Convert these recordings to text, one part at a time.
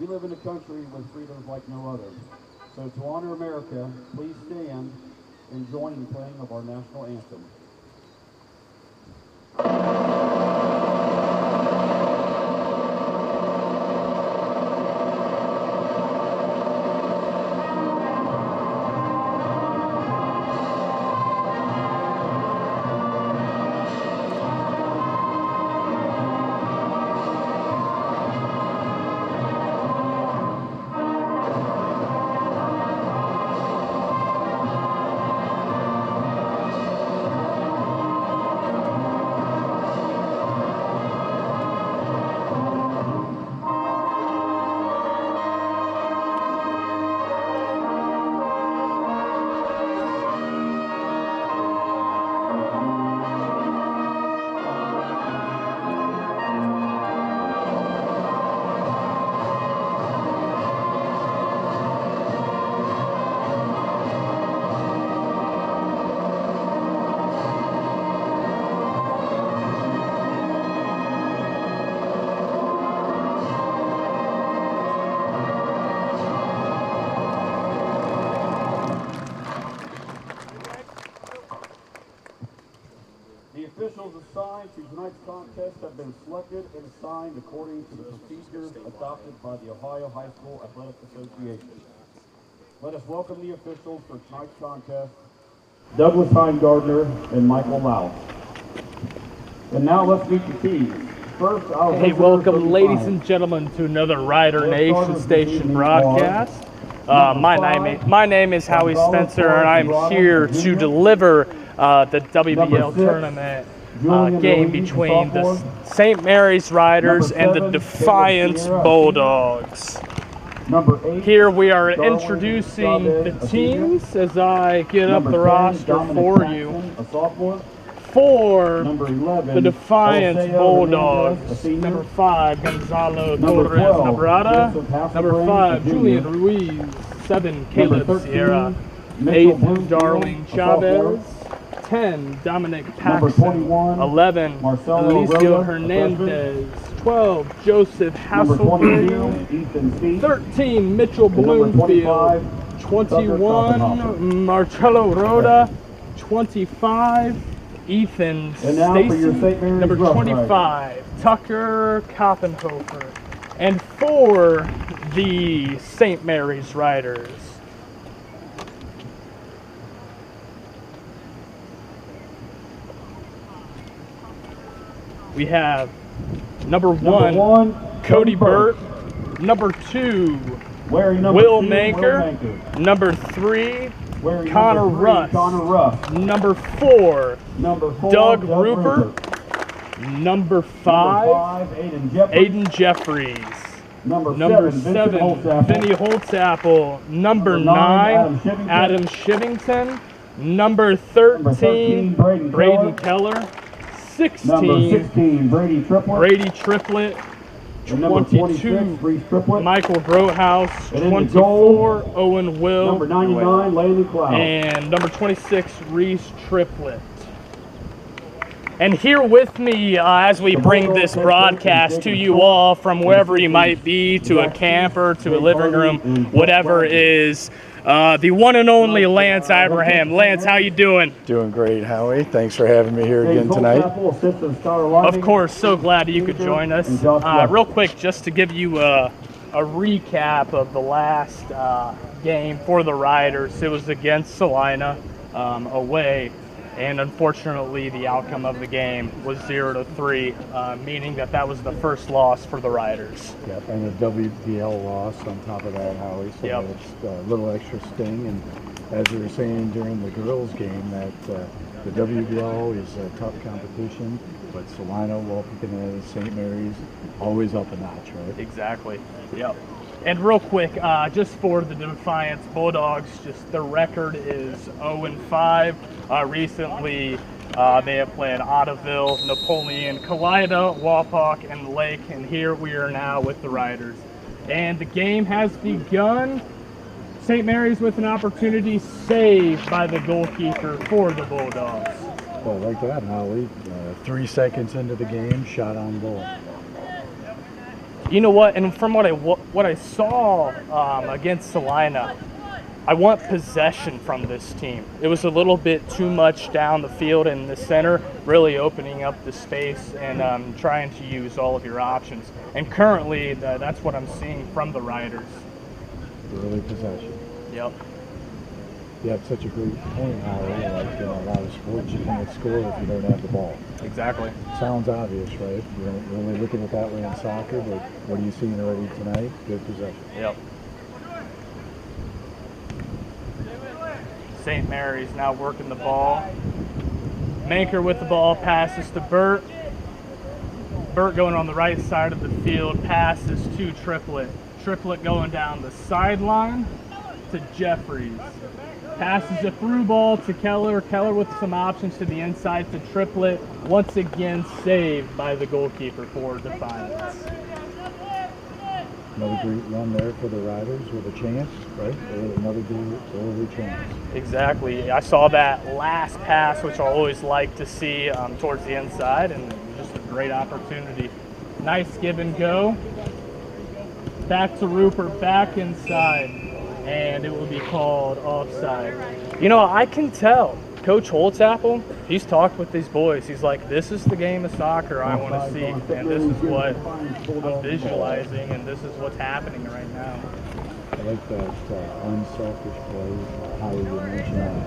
We live in a country with freedoms like no other. So to honor America, please stand and join in playing of our national anthem. The officials assigned to tonight's contest have been selected and assigned according to the procedures adopted by the Ohio High School Athletic Association. Let us welcome the officials for tonight's contest, Douglas Heimgardner and Michael Laus. And now let's meet the teams. First, hey, welcome ladies and gentlemen to another Rider Nation Station broadcast. My name is Howie Spencer, and I'm here to deliver the WBL tournament game between the St. Mary's Riders and the Defiance Bulldogs. Here we are introducing the teams as I get up the roster for you. For the Defiance Bulldogs, number 5, Gonzalo Torres Nabrada, number 5, Julian Ruiz, 7, Caleb Sierra, 8, Darwin Chavez, 10, Dominic Paxson, 11, Alicio Hernandez, 12, Joseph Hasselberg, 13, Mitchell Bloomfield, 21, Marcelo Roda, 25, Ethan Stacy, number 25, Tucker Koppenhofer, and for the St. Mary's Riders, we have number one, Cody Burt, number 2, Will Maker, number 3, Connor Russ, number 4, Doug Rupert, number 5, Aiden Jeffries, number 7, Vinny Holtzapple, number 9, Adam Shivington, number 13, Braden Keller, 16, Brady Triplett, 22, Michael Grohouse, 24, Owen Will, number 99, Landon Cloud, and number 26, Reese Triplett. And here with me as we bring this broadcast to you all from wherever you might be, to a camper, to a living room, whatever, is the one and only Lance Abraham. Lance, how you doing? Doing great, Howie. Thanks for having me here again tonight. Of course, so glad you could join us. Real quick, just to give you a recap of the last game for the Riders. It was against Salina away, and unfortunately the outcome of the game was 0-3, meaning that was the first loss for the Riders. Yep, and a WBL loss on top of that, Howie, so yep. That's a little extra sting. And as we were saying during the girls game, that the WBL is a tough competition, but Salina, Waupagan, St. Mary's, always up a notch, right? Exactly, yep. And real quick, just for the Defiance Bulldogs, just the record is 0-5. Recently, they have played Ottoville, Napoleon, Kalida, Wapak, and Lake, and here we are now with the Riders. And the game has begun. St. Mary's with an opportunity, saved by the goalkeeper for the Bulldogs. Well, like that, Howie. 3 seconds into the game, shot on goal. You know what? And from what I what I saw against Salina, I want possession from this team. It was a little bit too much down the field in the center, really opening up the space and trying to use all of your options. And currently, that's what I'm seeing from the Riders. Early possession. Yep. You have such a great point, Howard. Like in a lot of sports, you can't score if you don't have the ball. Exactly. Sounds obvious, right? You're only looking at that way in soccer, but what are you seeing already tonight? Good possession. Yep. St. Mary's now working the ball. Manker with the ball, passes to Burt. Burt going on the right side of the field, passes to Triplett. Triplett going down the sideline to Jeffries. Passes a through ball to Keller. Keller with some options to the inside to Triplett. Once again saved by the goalkeeper for Defiance. Another great run there for the Riders with a chance, right? Another good early chance. Exactly. I saw that last pass, which I always like to see towards the inside, and just a great opportunity. Nice give and go. Back to Rupert, back inside. And it will be called offside. You know, I can tell Coach Holtzapfel, he's talked with these boys. He's like, this is the game of soccer I want to see, and this is what I'm visualizing, and this is what's happening right now. I like that unselfish play, how you mentioned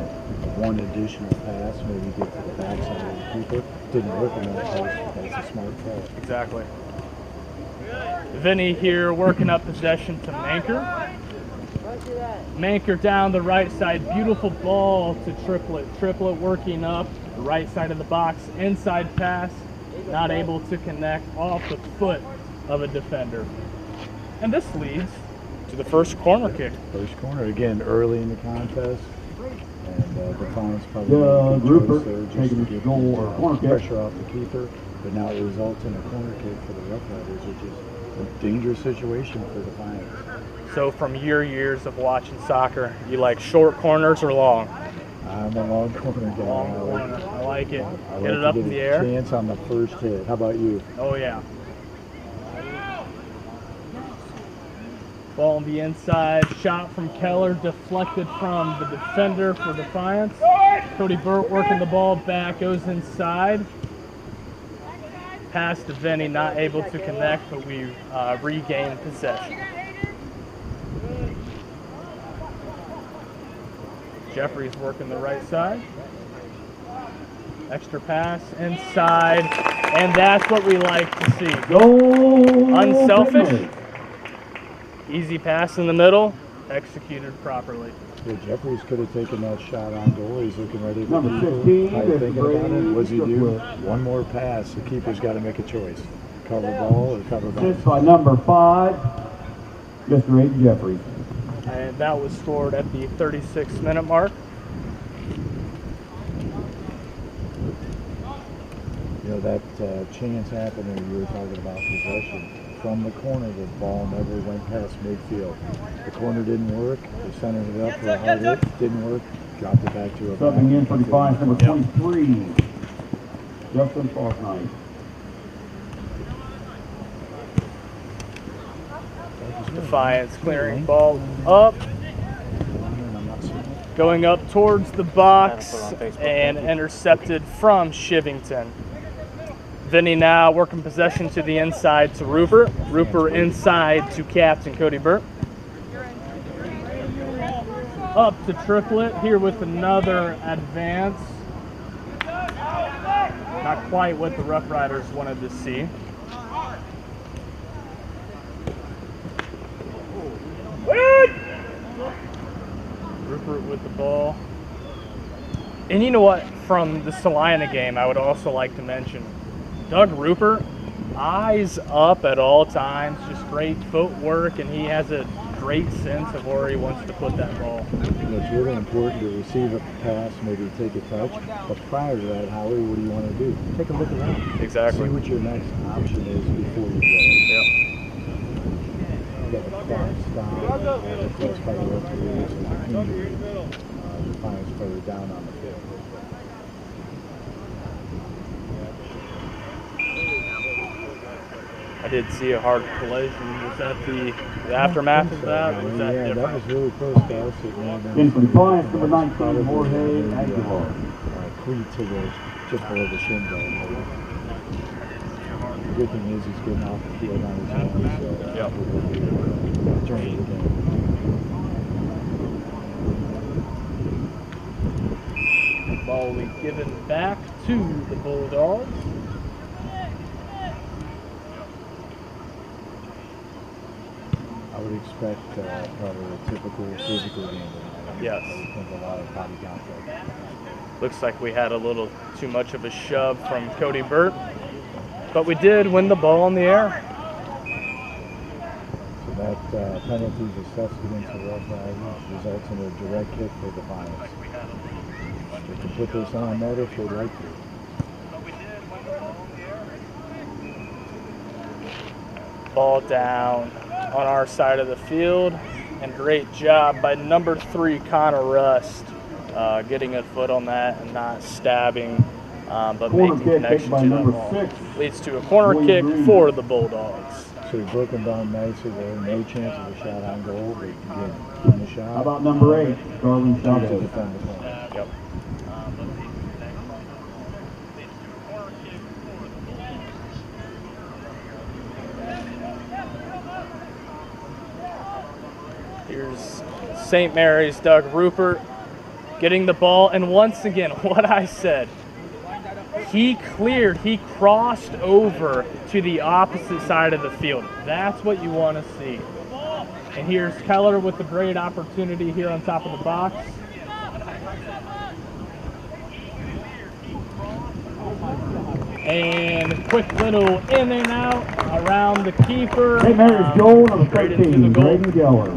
one additional pass, maybe get to the backside of the keeper. Didn't work in that place. That's a smart play. Exactly. Vinny here working up possession to Manker. Manker down the right side, beautiful ball to Triplett. Triplett working up the right side of the box, inside pass, not able to connect off the foot of a defender. And this leads to the first corner kick. First corner, again, early in the contest. And Defiance probably made a good Rupert choice there just to get goal or corner kick. pressure off the keeper. But now it results in a corner kick for the Rough Riders, which is a dangerous situation for Defiance. So from your years of watching soccer, you like short corners or long? I'm a long corner guy. Long corner. I like it. I Get like it up to in get the a air. chance on the first hit. How about you? Oh, yeah. Ball on the inside. Shot from Keller. Deflected from the defender for Defiance. Cody Burt working the ball back. Goes inside. Pass to Vinny. Not able to connect, but we regain possession. Jeffries working the right side. Extra pass inside, and that's what we like to see. Goal! Unselfish, easy pass in the middle, executed properly. Yeah, Jeffries could have taken that shot on goal. He's looking ready for Number the keeper. 15, I'm thinking about it. What's he do? Triplett. One more pass. The keeper's got to make a choice. Cover ball or cover ball. Assist by number 5, Mr. Aiden Jeffries. And that was scored at the 36-minute mark. You know, that chance happened when you were talking about possession. From the corner, the ball never went past midfield. The corner didn't work. They centered it up for a hard hit. Didn't work. Dropped it back to a Subbing in for Defiance, number Yep. 23, Justin Faulknight. Defiance clearing ball up, going up towards the box, and intercepted from Shivington. Vinny now working possession to the inside to Rupert. Rupert inside to captain Cody Burt. Up to Triplett here with another advance. Not quite what the Rough Riders wanted to see. Rupert with the ball. And you know what? From the Salina game, I would also like to mention Doug Rupert, eyes up at all times, just great footwork, and he has a great sense of where he wants to put that ball. It's really important to receive a pass, maybe take a touch. But prior to that, Howie, what do you want to do? Take a look around. Exactly. See what your next option is before you go. Yep. Got the clock stop, request by the referees, and injury. Defiance player down on the field. did see a hard collision. Was that the aftermath of that? Or was that Yeah, different? that was really close to us. It may have been In for Defiance, number probably 19, Jorge maybe, Aguilar. cleat to the just below the shin bone. The good thing is he's getting off the field on his own, so Yep. turn it again. Ball will be given back to the Bulldogs. I would expect probably a typical physical game tonight. Yes. With a lot of body contact. Looks like we had a little too much of a shove from Cody Burt, but we did win the ball in the air. So that penalty is assessed against the Rough Riders, results in a direct kick for Defiance. They can put this on net if they'd like to. Ball down on our side of the field, and great job by number 3 Connor Rust, getting a foot on that and not stabbing, but Corner making kick connection by to that number ball. 6. Leads to a corner kick for the Bulldogs. So he broke him down nicely there. No chance of a shot on goal, but again, give him a shot. How about number 8, Garland To Chavez? defend the corner. Yep. Here's St. Mary's Doug Rupert getting the ball, and once again, what I said, he crossed over to the opposite side of the field. That's what you want to see. And here's Keller with a great opportunity here on top of the box. And quick little in and out around the keeper. St. Mary's goal, number Straight into 13, the goal. Braden Geller.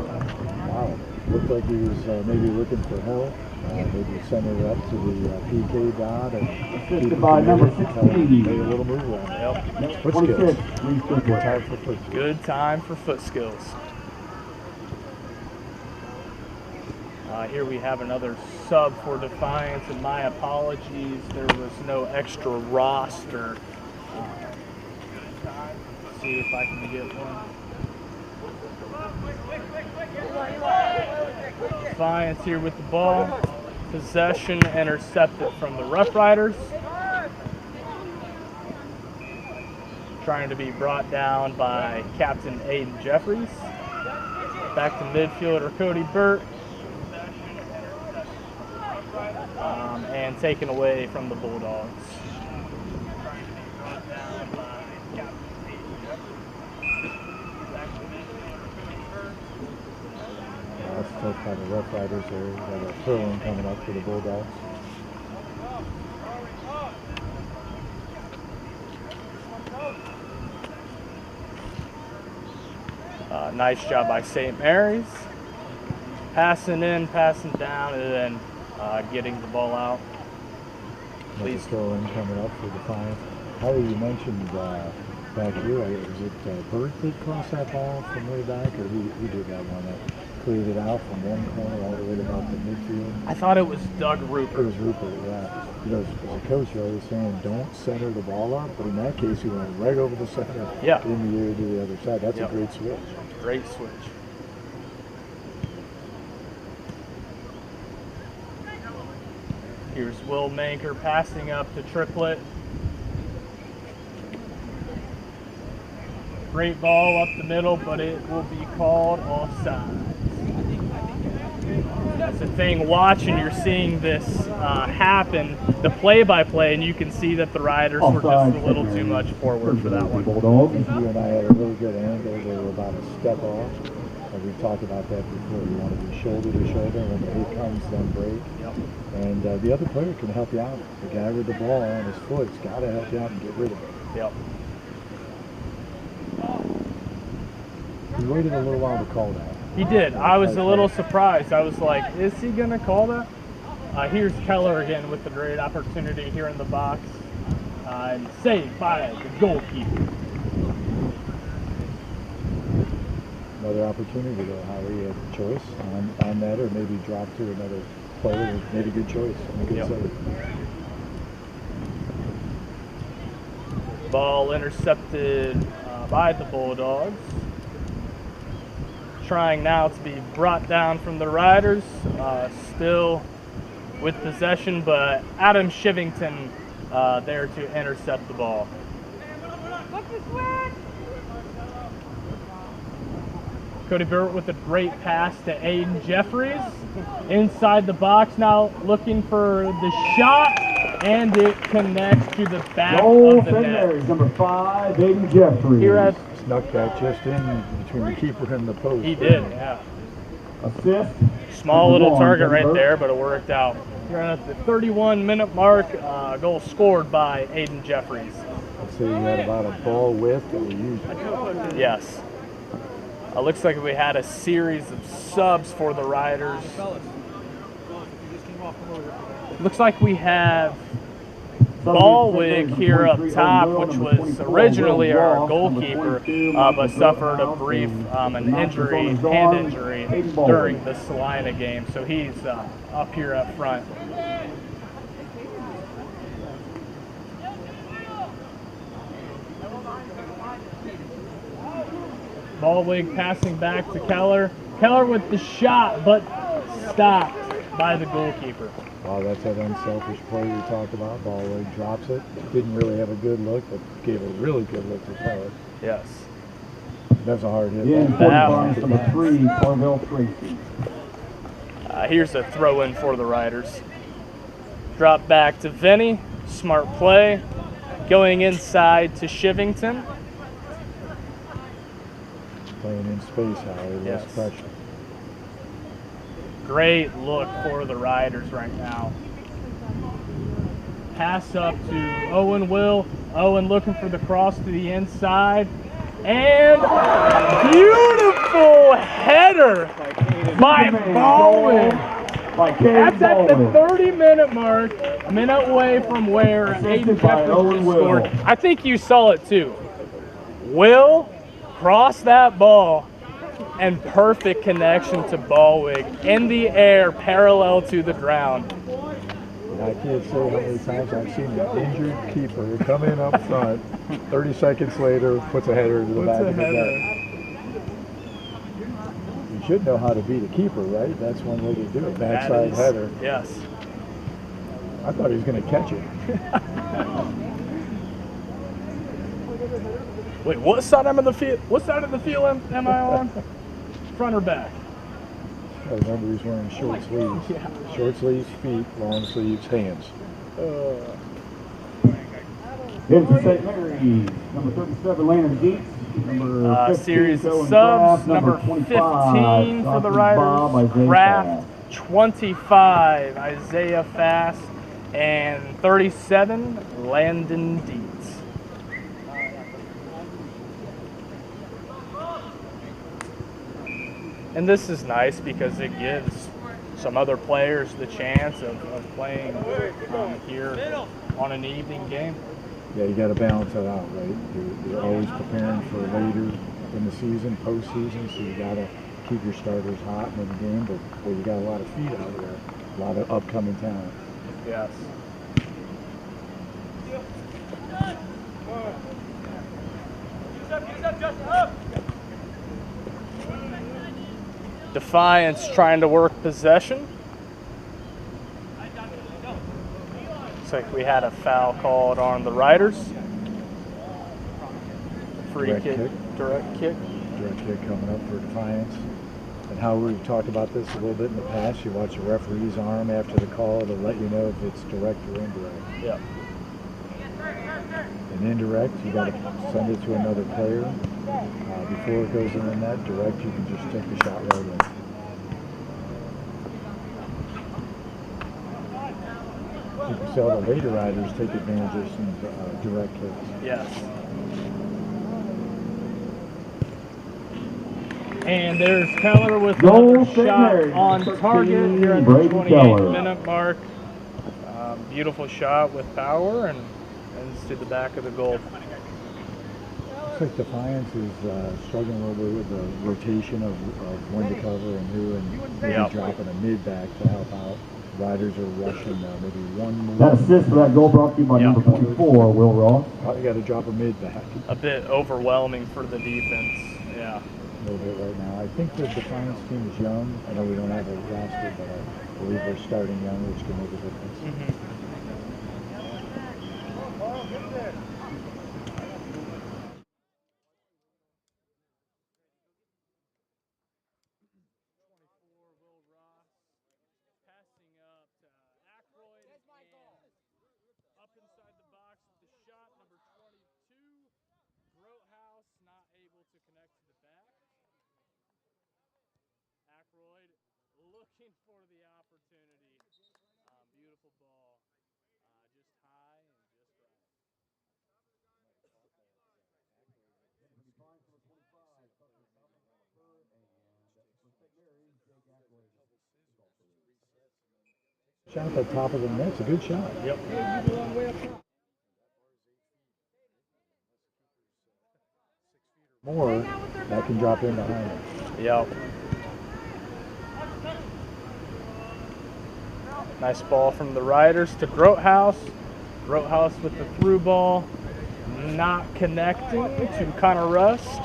Wow. Looked like he was maybe looking for help. Maybe send it up to the PK dot and Assisted by number 16. Made a little move on it. Yep. Foot 26, skills. Reese Good Goodwin. time for foot skills. Good time for foot skills. Here we have another sub for Defiance, and my apologies, there was no extra roster. Let's see if I can get one. Defiance here with the ball. Possession intercepted from the Rough Riders. Trying to be brought down by Captain Aiden Jeffries. Back to midfielder Cody Burt. And taken away from the Bulldogs. That's tough by the Rough Riders there. We got a throw-in coming up for the Bulldogs. Nice job by St. Mary's. Passing in, passing down, and then getting the ball out. Another throw-in coming up for Defiance. Harry, you mentioned back here, is it Burt that crossed that ball from way back, or who did that one that cleared it out from one corner all the way to about the midfield? I thought it was Doug It Rupert. was Rupert, yeah. You know, as a coach, you're always saying don't center the ball up, but in that case, he went right over the center Yeah. in the air to the other side. That's Yep. a great switch. Great switch. Here's Will Manker passing up to Triplett. Great ball up the middle, but it will be called offside. That's the thing, watching, you're seeing this happen, the play-by-play, and you can see that the Riders were just a little too much forward for that one. Bulldogs. You and I had a really good angle. They were about a step off. We've talked about that before. You want to be shoulder to shoulder. When the hit comes, then break. Yep. And the other player can help you out. The guy with the ball on his foot's got to help you out and get rid of it. Yep. He waited a little while to call that. He did. I was a little surprised. I was like, is he going to call that? Here's Keller again with the great opportunity here in the box. And saved by the goalkeeper. Another opportunity though, Howie had a choice on that, or maybe drop to another player who made a good choice and a good Yep. save. Ball intercepted by the Bulldogs. Trying now to be brought down from the Riders, still with possession, but Adam Shivington there to intercept the ball. Cody Burrett with a great pass to Aiden Jeffries. Inside the box now, looking for the shot, and it connects to the back of the net. Number 5, Aiden Jeffries. Here at Snuck that just in between the keeper and the post. He did, yeah. Assist. Small little target right there, but it worked out. Here at the 31-minute mark, goal scored by Aiden Jeffries. I'd say you had about a ball width that we used. Yes. Looks like we had a series of subs for the Riders. Looks like we have Ballwig here up top, which was originally our goalkeeper, but suffered a brief hand injury during the Salina game. So he's up here up front. Ballwig passing back to Keller. Keller with the shot, but stopped by the goalkeeper. Wow, that's that unselfish play we talked about. Ballwig drops it. Didn't really have a good look, but gave a really good look to Keller. Yes. That's a hard hit. Yeah, number 3, Carvel Tracy. Here's a throw-in for the Riders. Drop back to Vinny. Smart play. Going inside to Shivington. Playing in space, Howard. Less pressure. Great look for the Riders right now. Pass up to Owen Will. Owen looking for the cross to the inside. And beautiful header by Bowen. That's at the 30-minute mark, a minute away from where Aiden Jeffries scored. I think you saw it too. Will crossed that ball, and perfect connection to Ballwig in the air, parallel to the ground. I can't say how many times I've seen an injured keeper come in up front, 30 seconds later, puts a header into the back of the net. You should know how to beat a keeper, right? That's one way to do it, backside header. Yes. I thought he was going to catch it. Wait, what side of the field? What side of the field am I on? Front or back? I remember he's wearing short sleeves. Yeah. Short sleeves, feet, long sleeves, hands. Here's the St. Mary's, number 37, Landon Dietz. Number 15, series of Cohen subs. Kraft. Number 15 for the Riders. Kraft. 25, Isaiah Fast. And 37, Landon Dietz. And this is nice because it gives some other players the chance of playing here on an evening game. Yeah, you got to balance that out, right? You're always preparing for later in the season, postseason, so you got to keep your starters hot in the game, but you got a lot of feet out there, a lot of upcoming talent. Yes. Defiance trying to work possession. Looks like we had a foul called on the Riders. Free Direct kick. kick. Direct kick. Direct kick coming up for Defiance. And how we've talked about this a little bit in the past, you watch the referee's arm after the call to let you know if it's direct or indirect. Yep. And indirect, you got to send it to another player. Before it goes in the net, direct, you can just take the shot right in. You can see all the later riders take advantage of some direct kicks. Yes. And there's Keller with another shot on target here at the 28-minute mark. Beautiful shot with power and ends to the back of the goal. Looks like Defiance is struggling a little bit with the rotation of when to cover and who, and maybe dropping a mid back to help out. Riders are rushing maybe one more. That assist for that goal brought to you by number 24, Will Ross. Probably got to drop a mid back. A bit overwhelming for the defense. Yeah. A little bit right now. I think the Defiance team is young. I know we don't have a roster, but I believe we're starting young, which can make a difference. Mm-hmm. Looking for the opportunity. Beautiful ball. Just high and just right. Shot at the top of the net. It's a good shot. Yep. More, that can drop in behind it. Yep. Nice ball from the Riders to Grothaus. Grothaus with the through ball. Not connecting to Connor Rust.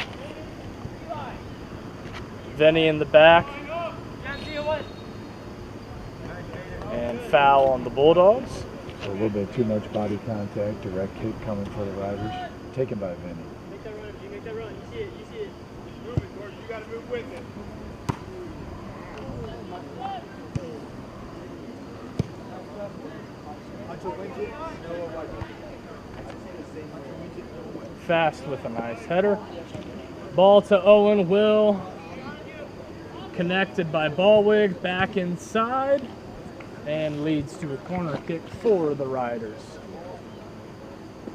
Venny in the back. And foul on the Bulldogs. A little bit too much body contact. Direct kick coming for the Riders. Taken by Venny. Make that run. You make that run. You see it. You see it. Move it, Gordon. You got to move with it. Fast with a nice header. Ball to Owen Will. Connected by Ballwig. Back inside. And leads to a corner kick for the Riders.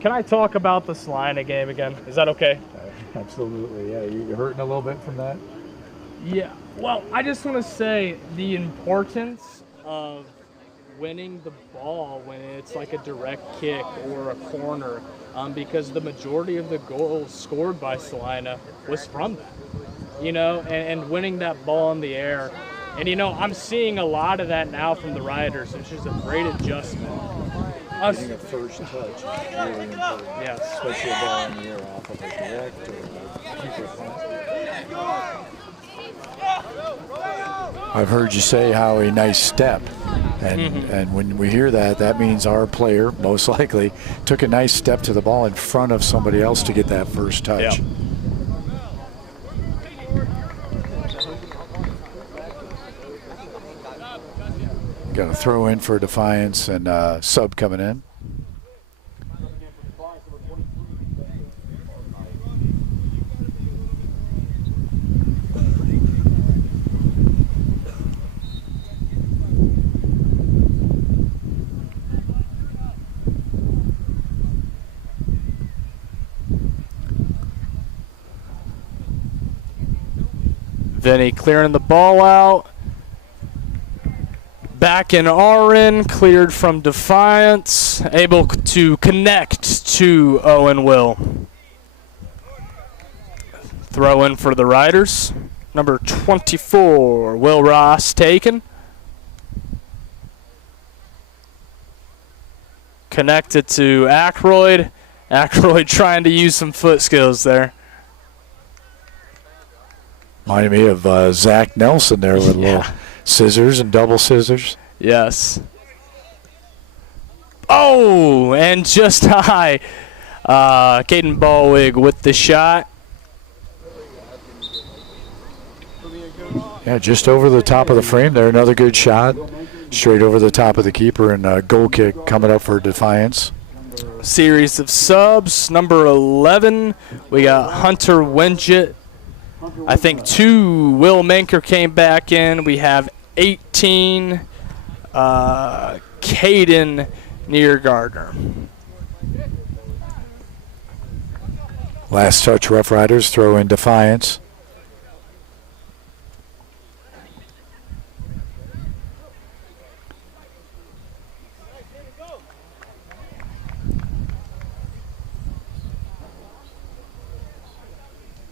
Can I talk about the Salina game again? Is that okay? Absolutely, yeah. You're hurting a little bit from that? Yeah. Well, I just want to say the importance of winning the ball when it's like a direct kick or a corner, because the majority of the goals scored by Salina was from that, and winning that ball in the air. And, I'm seeing a lot of that now from the Riders, which is a great adjustment. Getting a first touch. Really important. Yes. Especially a ball in the air off of a direct or a keeper pass. I've heard you say how a nice step. And when we hear that, that means our player, most likely, took a nice step to the ball in front of somebody else to get that first touch. Yep. Got a throw in for Defiance and sub coming in. Vinny clearing the ball out. Back in Arin, cleared from Defiance, able to connect to Owen Will. Throw in for the Riders. Number 24, Will Ross taken. Connected to Ackroyd. Ackroyd trying to use some foot skills there. Reminded me of Zach Nelson there with little scissors and double scissors. Yes. Oh, and just high. Caden Ballwig with the shot. Yeah, just over the top of the frame there. Another good shot. Straight over the top of the keeper, and a goal kick coming up for Defiance. Series of subs. Number 11, we got Hunter Winget. I think 2, Will Manker came back in. We have 18, Caden Neergardner. Last touch, Rough Riders throw in Defiance.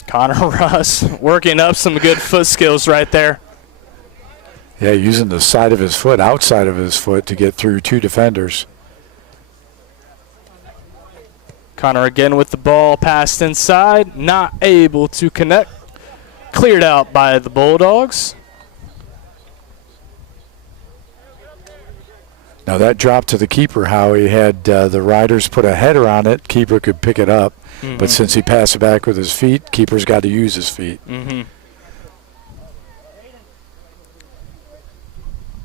Connor Russ working up some good foot skills right there. Yeah, using the side of his foot, outside of his foot, to get through 2 defenders. Connor again with the ball, passed inside, not able to connect. Cleared out by the Bulldogs. Now that drop to the keeper, Howie, had the Riders put a header on it, keeper could pick it up. But since he passed it back with his feet, keeper's got to use his feet.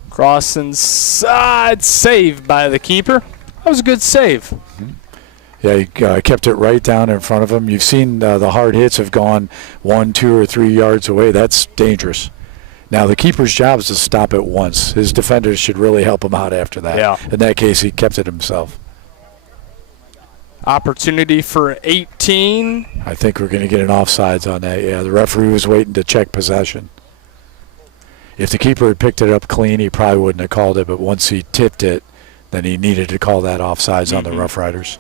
Cross inside, saved by the keeper. That was a good save. Yeah, he kept it right down in front of him. You've seen the hard hits have gone 1, 2, or 3 yards away. That's dangerous. Now, the keeper's job is to stop it once. His defenders should really help him out after that. Yeah. In that case, he kept it himself. Opportunity for 18. I think we're going to get an offsides on that. Yeah, the referee was waiting to check possession. If the keeper had picked it up clean, he probably wouldn't have called it. But once he tipped it, then he needed to call that offsides on the Rough Riders.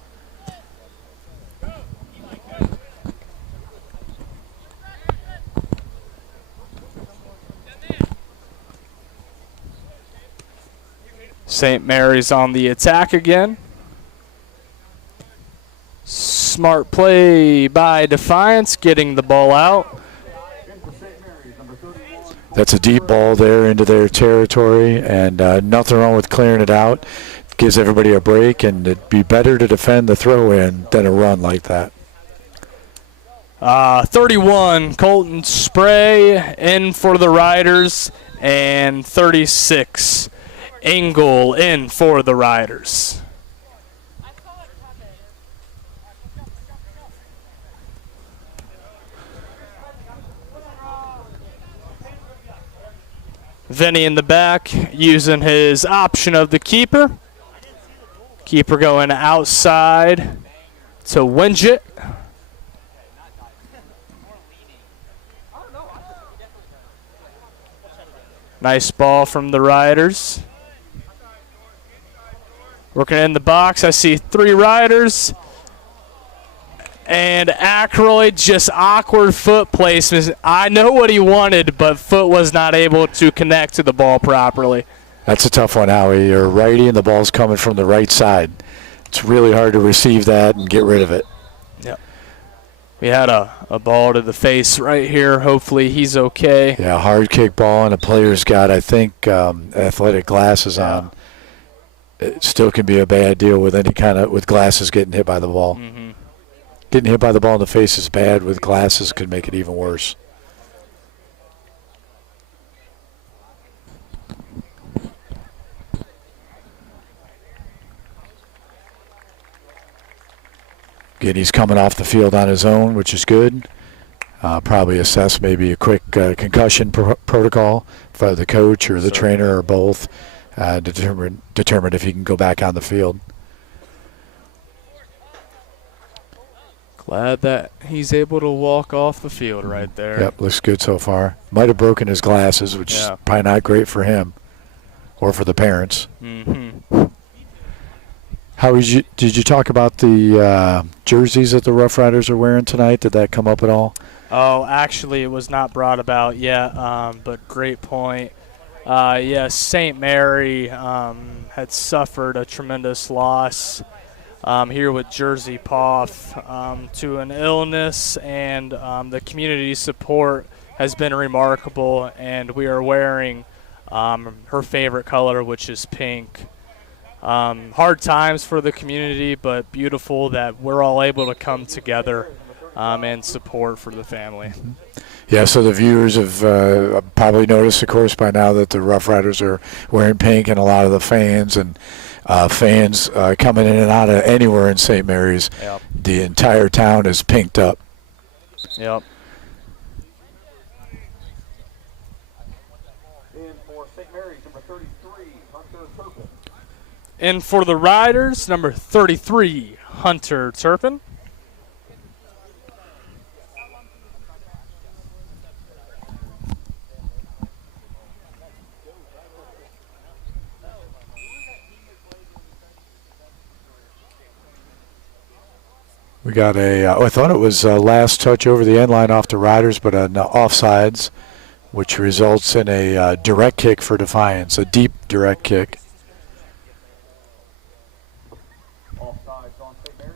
St. Mary's on the attack again. Smart play by Defiance, getting the ball out. That's a deep ball there into their territory, and nothing wrong with clearing it out. It gives everybody a break, and it'd be better to defend the throw-in than a run like that. 31, Colton Spray in for the Riders, and 36, Engel in for the Riders. Vinny in the back using his option of the keeper. Keeper going outside to Winget. Nice ball from the Riders. Working in the box, I see 3 Riders. And Ackroyd, just awkward foot placement. I know what he wanted, but foot was not able to connect to the ball properly. That's a tough one, Howie. You're righty, and the ball's coming from the right side. It's really hard to receive that and get rid of it. Yep. We had a ball to the face right here. Hopefully he's okay. Yeah, hard kick ball, and a player's got, I think, athletic glasses on. It still can be a bad deal with any kind of, with glasses getting hit by the ball. Getting hit by the ball in the face is bad. With glasses could make it even worse. Again, he's coming off the field on his own, which is good. Probably assess maybe a quick concussion protocol for the coach or the trainer or both. Determine if he can go back on the field. Glad that he's able to walk off the field right there. Yep, looks good so far. Might have broken his glasses, which is probably not great for him or for the parents. How did you talk about the jerseys that the Rough Riders are wearing tonight? Did that come up at all? Oh, actually, it was not brought about yet, but great point. Yes, St. Mary had suffered a tremendous loss here with Jersey Poff to an illness, and the community support has been remarkable, and we are wearing her favorite color, which is pink. Hard times for the community, but beautiful that we're all able to come together and support for the family. Yeah, so the viewers have probably noticed, of course, by now that the Rough Riders are wearing pink, and a lot of the fans and fans coming in and out of anywhere in St. Mary's, the entire town is pinked up. Yep. In for St. Mary's, number 33, Hunter Turpin. In for the Riders, number 33, Hunter Turpin. We got I thought it was last touch over the end line off the Riders, but an offsides. which results in a direct kick for Defiance, a deep direct kick. Offsides on St. Mary's.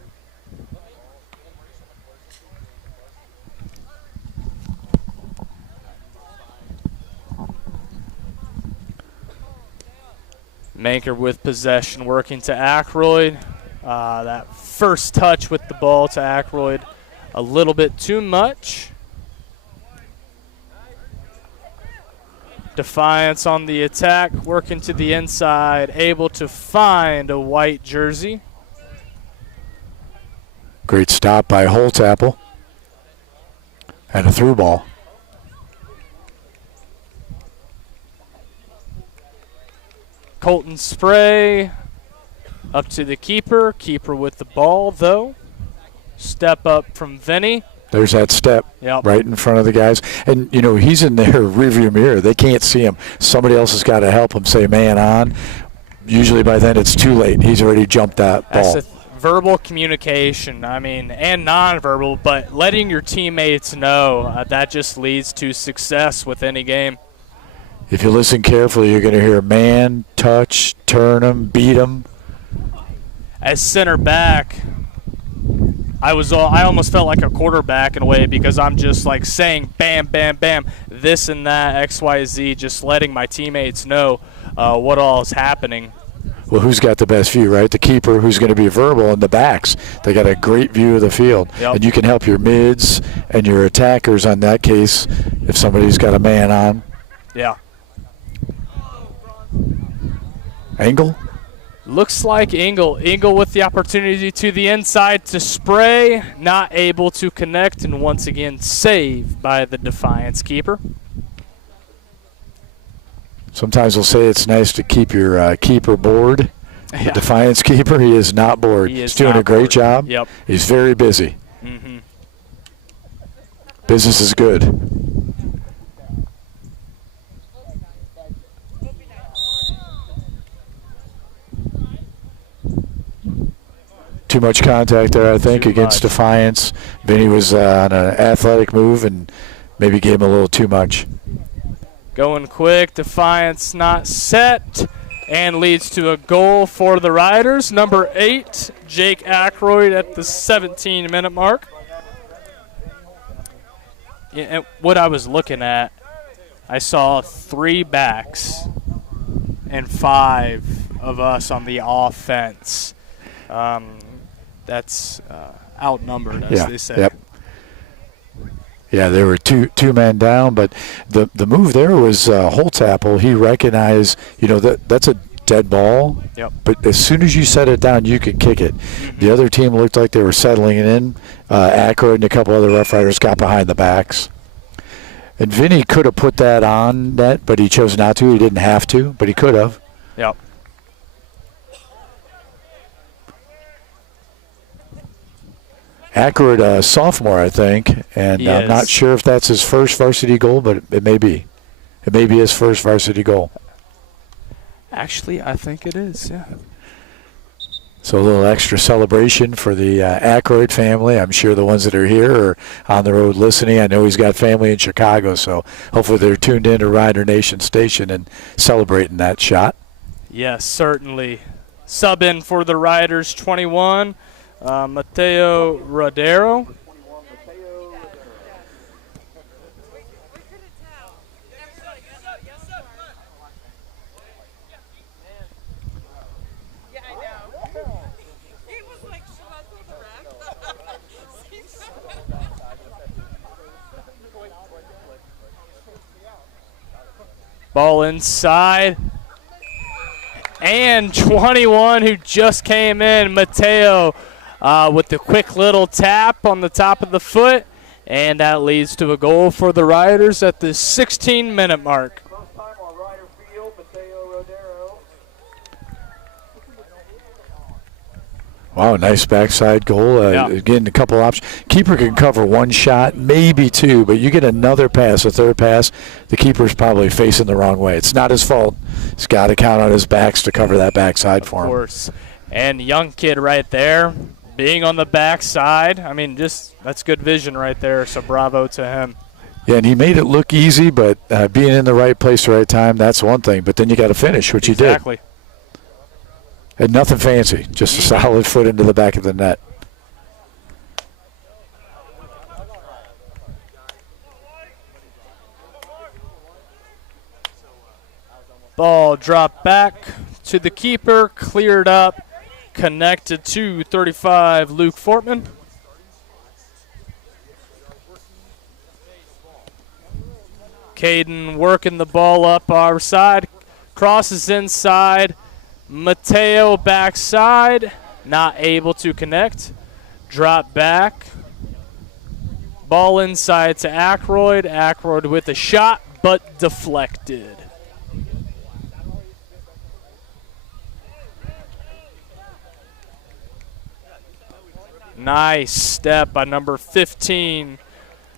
Manker with possession, working to Ackroyd. That first touch with the ball to Ackroyd, a little bit too much. Defiance on the attack, working to the inside, able to find a white jersey. Great stop by Holtapple. And a through ball. Colton Spray up to the keeper. Keeper with the ball, though. Step up from Vinny. There's that step right in front of the guys. And, you know, he's in their rearview mirror. They can't see him. Somebody else has got to help him say man on. Usually by then it's too late. He's already jumped that ball. That's verbal communication, I mean, and nonverbal, but letting your teammates know that just leads to success with any game. If you listen carefully, you're going to hear man, touch, turn him, beat him. As center back, I almost felt like a quarterback in a way because I'm just like saying bam, bam, bam, this and that, X, Y, Z, just letting my teammates know what all is happening. Well, who's got the best view, right? The keeper, who's going to be verbal, and the backs. They got a great view of the field. Yep. And you can help your mids and your attackers on that case if somebody's got a man on. Yeah. Engel? Looks like Engel. Engel with the opportunity to the inside to Spray. Not able to connect, and once again saved by the Defiance keeper. Sometimes we'll say it's nice to keep your keeper bored. Yeah. The Defiance keeper, he is not bored. He's doing a great job. Yep. He's very busy. Mm-hmm. Business is good. Too much contact there, I think, against Defiance. Vinny was on an athletic move and maybe gave him a little too much. Going quick, Defiance not set, and leads to a goal for the Riders. Number 8, Jake Ackroyd at the 17-minute mark. Yeah, and what I was looking at, I saw 3 backs and 5 of us on the offense. That's outnumbered, as they say. Yep. Yeah, there were two men down, but the move there was Holtapple. He recognized, you know, that's a dead ball. Yep. But as soon as you set it down, you could kick it. Mm-hmm. The other team looked like they were settling it in. Ackroyd and a couple other Rough Riders got behind the backs. And Vinny could have put that on net, but he chose not to. He didn't have to, but he could have. Yep. Ackroyd, a sophomore, I think, and I'm not sure if that's his first varsity goal, but it may be. It may be his first varsity goal. Actually, I think it is, yeah. So a little extra celebration for the Ackroyd family. I'm sure the ones that are here are on the road listening. I know he's got family in Chicago, so hopefully they're tuned in to Rider Nation Station and celebrating that shot. Yes, certainly. Sub in for the Riders, 21. Mateo Rodero. Ball inside. And 21 who just came in, Mateo, with the quick little tap on the top of the foot. And that leads to a goal for the Riders at the 16-minute mark. First time on Rider Field, Mateo Rodero. Wow, nice backside goal. Again, a couple options. Keeper can cover one shot, maybe two, but you get another pass, a third pass, the keeper's probably facing the wrong way. It's not his fault. He's got to count on his backs to cover that backside for him. Of course. And young kid right there, being on the backside. I mean, just that's good vision right there, so bravo to him. Yeah, and he made it look easy, but being in the right place at the right time, that's one thing. But then you got to finish, which Exactly. he did. And nothing fancy, just a solid foot into the back of the net. Ball dropped back to the keeper, cleared up, connected to 35, Luke Fortman. Caden working the ball up our side, crosses inside. Mateo backside, not able to connect. Drop back. Ball inside to Ackroyd. Ackroyd with a shot, but deflected. Nice step by number 15,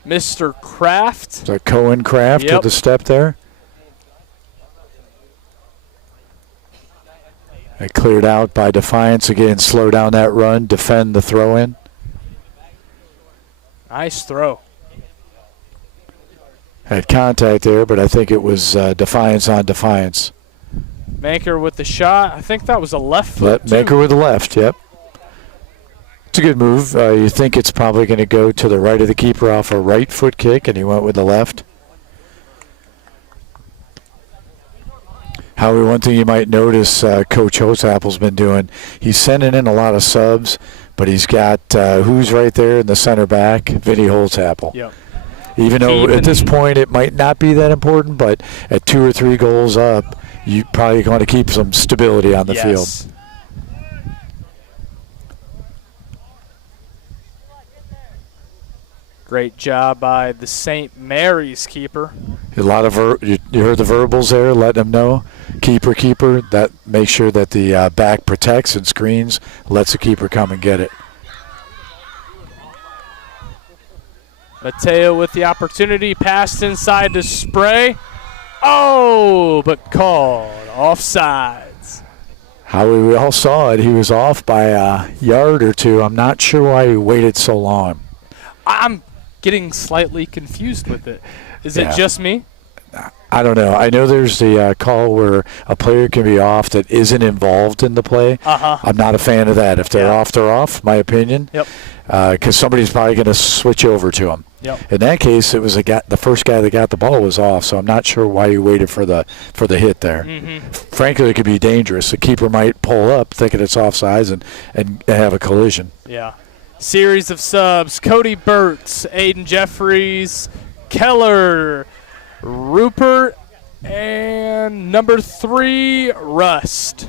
Mr. Kraft. Is that Cohen Kraft with the step there? It cleared out by Defiance. Again, slow down that run, defend the throw-in. Nice throw. Had contact there, but I think it was Defiance on Defiance. Manker with the shot. I think that was a left foot, Manker with the left, yep. It's a good move. You think it's probably going to go to the right of the keeper off a right foot kick, and he went with the left. However, one thing you might notice Coach Hosapple's been doing, he's sending in a lot of subs, but he's got who's right there in the center back? Vinny Holzapple. Yep. Even though at this point it might not be that important, but at 2 or 3 goals up, you probably going to keep some stability on the field. Great job by the St. Mary's keeper. A lot of you heard the verbals there, letting them know. Keeper. That makes sure that the back protects and screens, lets the keeper come and get it. Mateo with the opportunity, passed inside to Spray. Oh, but called offsides. How we all saw it, he was off by a yard or two. I'm not sure why he waited so long. I'm getting slightly confused with it. Is it just me? I don't know. I know there's the call where a player can be off that isn't involved in the play. I'm not a fan of that. If they're off, they're off, my opinion. Yep. Because somebody's probably going to switch over to him. Yep. In that case, it was the first guy that got the ball was off, so I'm not sure why he waited for the hit there. Frankly, it could be dangerous. The keeper might pull up thinking it's offsides and have a collision. Yeah. Series of subs: Cody Burtz, Aiden Jeffries, Keller, Rupert, and number 3, Rust.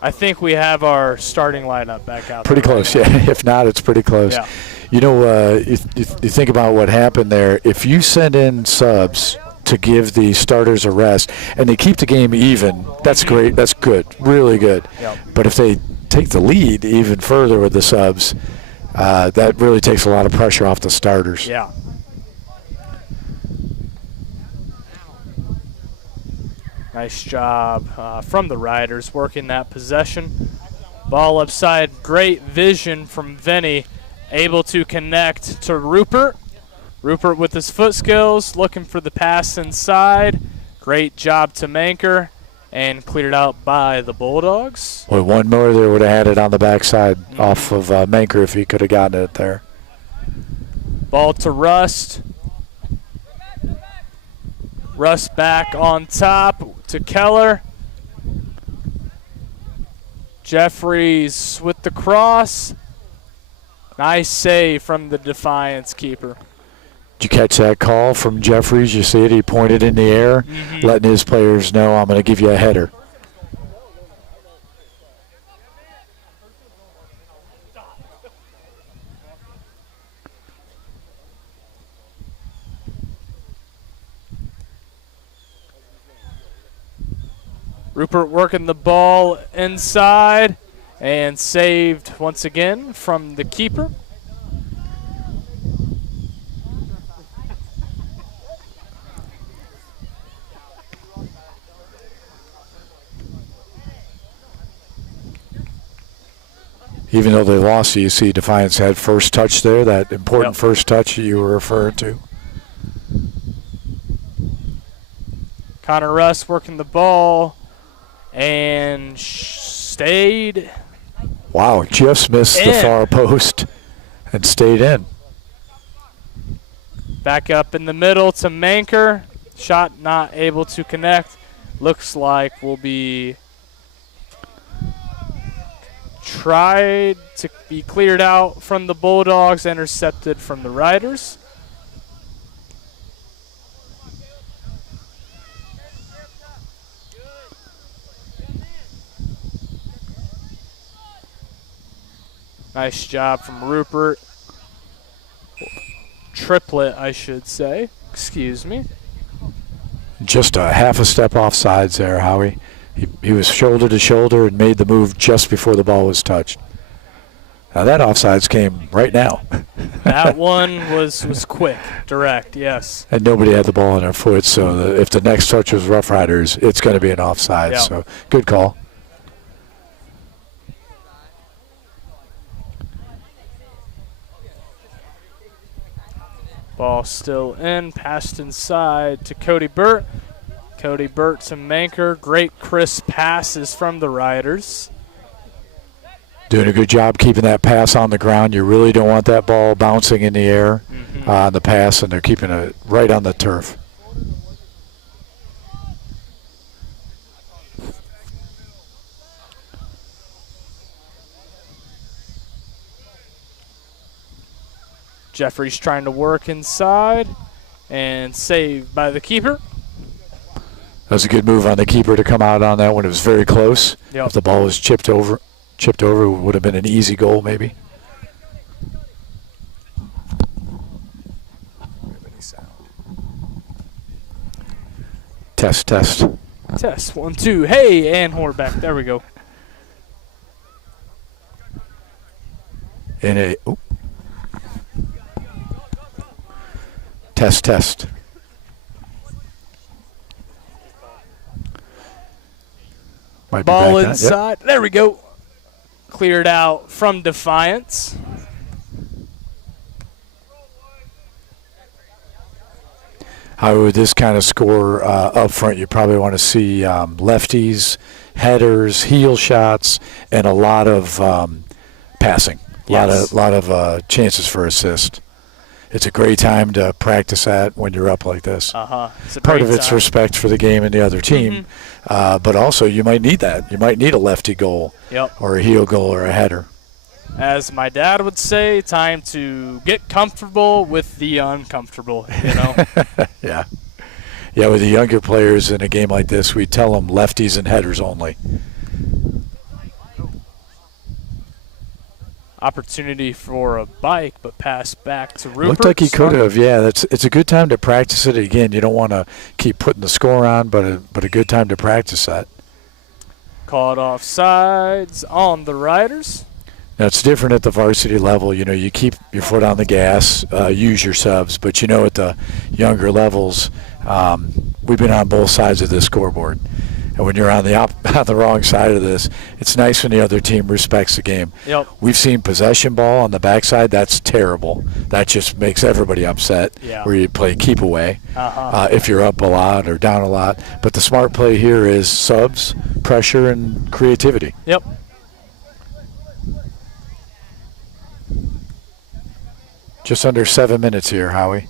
I think we have our starting lineup back out. Pretty close, yeah. If not, it's pretty close. Yeah. You know, you think about what happened there. If you send in subs to give the starters a rest and they keep the game even, that's great. That's good, really good. Yep. But if they take the lead even further with the subs, that really takes a lot of pressure off the starters. Yeah. Nice job from the Riders working that possession. Ball upside, great vision from Vinny, able to connect to Rupert. Rupert with his foot skills, looking for the pass inside. Great job to Manker, and cleared out by the Bulldogs. Well, one more there would have had it on the backside off of Manker if he could have gotten it there. Ball to Rust. Rust back on top to Keller. Jeffries with the cross. Nice save from the Defiance keeper. Did you catch that call from Jeffries? You see it? He pointed in the air, letting his players know, I'm going to give you a header. Rupert working the ball inside and saved once again from the keeper. Even though they lost, you see Defiance had first touch there, that important Yep. first touch you were referring to. Connor Russ working the ball and stayed. Wow, just missed the In. far post and stayed in. Back up in the middle to Manker. Shot not able to connect. Looks like will be tried to be cleared out from the Bulldogs, intercepted from the Riders. Nice job from Rupert. Triplet, I should say. Excuse me. Just a half a step off sides there, Howie. He was shoulder to shoulder and made the move just before the ball was touched. Now that offsides came right now. That one was quick, direct, yes. And nobody had the ball on their foot, so if the next touch was Rough Riders, it's going to be an offside. Yep. So good call. Ball still in, passed inside to Cody Burt. Cody Burt to Manker. Great crisp passes from the Riders. Doing a good job keeping that pass on the ground. You really don't want that ball bouncing in the air on the pass, and they're keeping it right on the turf. Jeffrey's trying to work inside and saved by the keeper. That was a good move on the keeper to come out on that one. It was very close. Yep. If the ball was chipped over, it would have been an easy goal maybe. Test. Test, 1, 2. Hey, and Horback. There we go. In a test. Might be Ball back on it. inside. Yep. There we go. Cleared out from Defiance. How would this kind of score up front? You probably want to see lefties, headers, heel shots, and a lot of passing. Yes. A lot of chances for assist. It's a great time to practice that when you're up like this. Part of it's respect for the game and the other team, but also you might need that. You might need a lefty goal, or a heel goal, or a header. As my dad would say, time to get comfortable with the uncomfortable, you know? Yeah, with the younger players in a game like this, we tell them lefties and headers only. Opportunity for a bike, but pass back to Rupert. Looked like he could have. Yeah, it's a good time to practice it again. You don't want to keep putting the score on, but a good time to practice that. Called offsides on the Riders. Now it's different at the varsity level. You know, you keep your foot on the gas, use your subs, but you know at the younger levels, we've been on both sides of this scoreboard. And when you're on the wrong side of this, it's nice when the other team respects the game. Yep. We've seen possession ball on the backside. That's terrible. That just makes everybody upset. Yeah. Where you play keep away if you're up a lot or down a lot. But the smart play here is subs, pressure, and creativity. Yep. Just under 7 minutes here, Howie.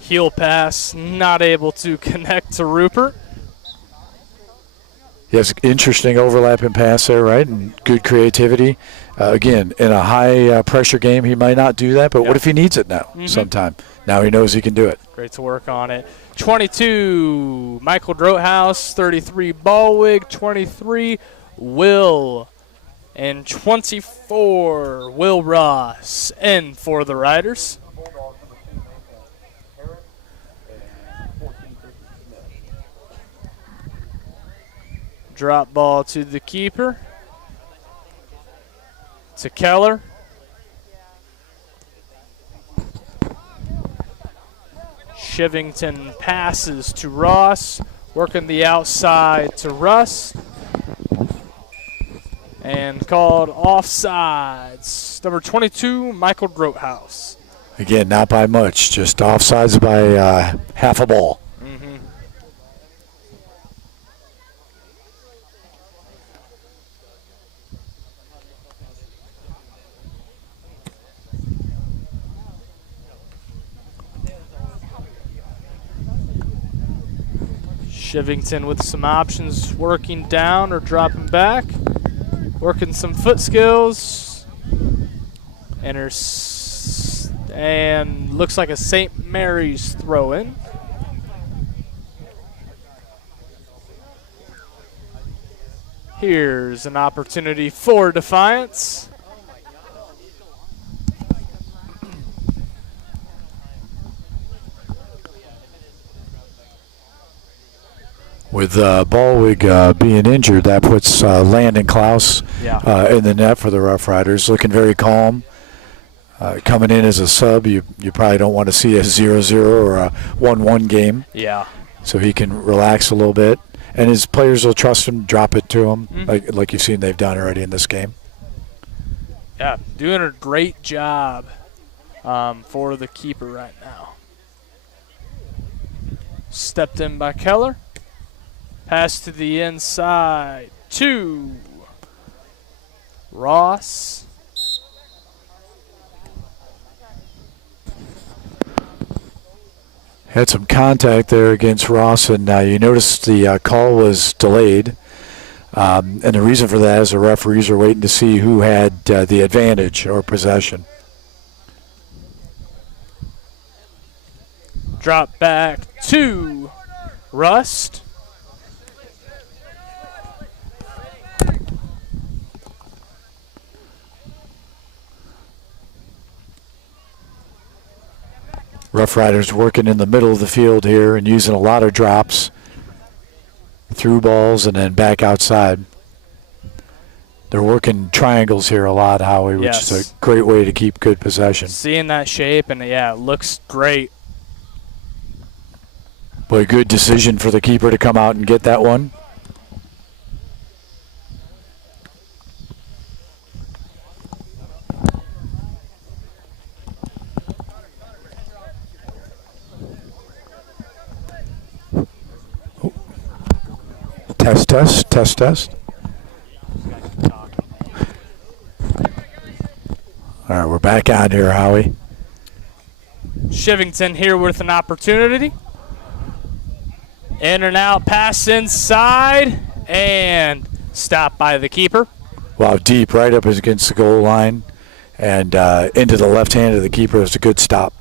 Heel pass, not able to connect to Rupert. He has interesting overlapping pass there, right? And good creativity. Again, in a high pressure game, he might not do that, but what if he needs it now sometime? Now he knows he can do it. Great to work on it. 22, Michael Drothouse. 33, Ballwig. 23, Will. And 24, Will Ross. In for the Riders. Drop ball to the keeper. To Keller. Shivington passes to Ross. Working the outside to Rust. And called offsides. Number 22, Michael Grothaus. Again, not by much, just offsides by half a ball. Shivington with some options, working down or dropping back. Working some foot skills. And looks like a St. Mary's throw-in. Here's an opportunity for Defiance. With Ballwig being injured, that puts Landon Klaus in the net for the Rough Riders. Looking very calm. Coming in as a sub, you probably don't want to see a 0-0 or a 1-1 game. Yeah. So he can relax a little bit. And his players will trust him, drop it to him, like you've seen they've done already in this game. Yeah, doing a great job for the keeper right now. Stepped in by Keller. Pass to the inside to Ross. Had some contact there against Ross, and you noticed the call was delayed. And the reason for that is the referees are waiting to see who had the advantage or possession. Drop back to Rust. Rough Riders working in the middle of the field here and using a lot of drops, through balls and then back outside. They're working triangles here a lot, Howie, which is a great way to keep good possession. Seeing that shape, and yeah, it looks great. Boy, good decision for the keeper to come out and get that one. Test. All right, we're back on here, Howie. Shivington here with an opportunity. In and out, pass inside, and stopped by the keeper. Wow, deep, right up against the goal line, and into the left hand of the keeper is a good stop.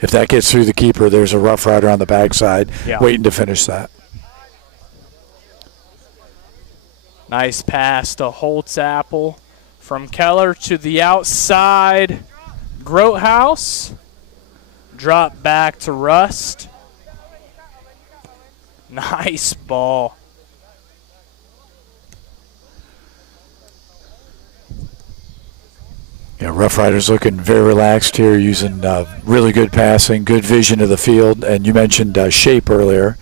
If that gets through the keeper, there's a Rough Rider on the backside waiting to finish that. Nice pass to Holtzapple from Keller to the outside. Grothaus. Drop back to Rust. Nice ball. Yeah, Rough Riders looking very relaxed here, using really good passing, good vision of the field. And you mentioned shape earlier.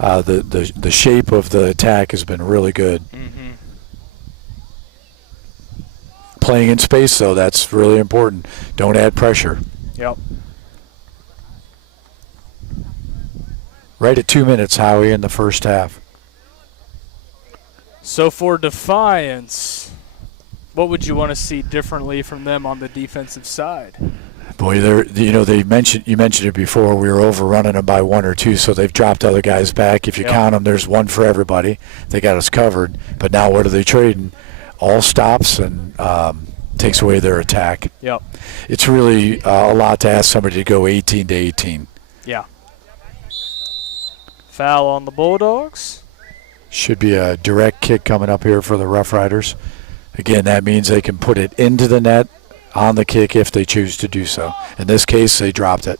The shape of the attack has been really good. Playing in space, though, that's really important. Don't add pressure. Yep. Right at 2 minutes, Howie, in the first half. So for Defiance, what would you want to see differently from them on the defensive side? Boy, you mentioned it before. We were overrunning them by 1 or 2, so they've dropped other guys back. If you count them, there's one for everybody. They got us covered. But now what are they trading? All stops and takes away their attack. Yep. It's really a lot to ask somebody to go 18-18. Yeah. Foul on the Bulldogs. Should be a direct kick coming up here for the Rough Riders. Again, that means they can put it into the net on the kick if they choose to do so. In this case, they dropped it.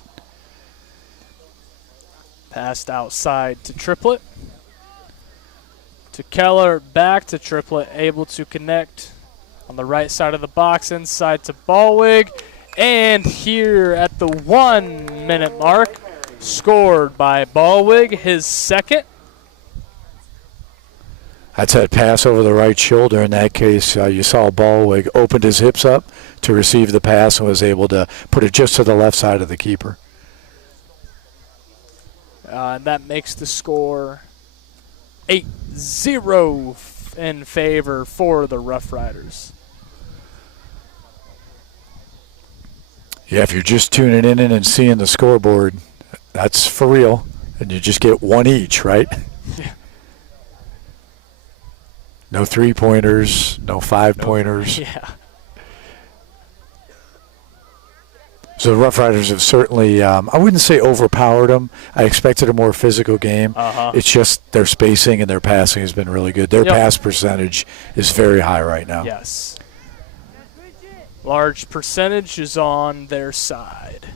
Passed outside to Triplett. To Keller, back to Triplett, able to connect on the right side of the box, inside to Ballwig. And here at the 1 minute mark, scored by Ballwig, his second. That's that pass over the right shoulder. In that case, you saw Ballwig opened his hips up to receive the pass and was able to put it just to the left side of the keeper. And that makes the score 8-0 in favor for the Rough Riders. Yeah, if you're just tuning in and seeing the scoreboard, that's for real. And you just get one each, right? Yeah. No 3-pointers, no 5-pointers. Yeah. So the Rough Riders have certainly, I wouldn't say overpowered them. I expected a more physical game. It's just their spacing and their passing has been really good. Their pass percentage is very high right now. Yes. Large percentage is on their side.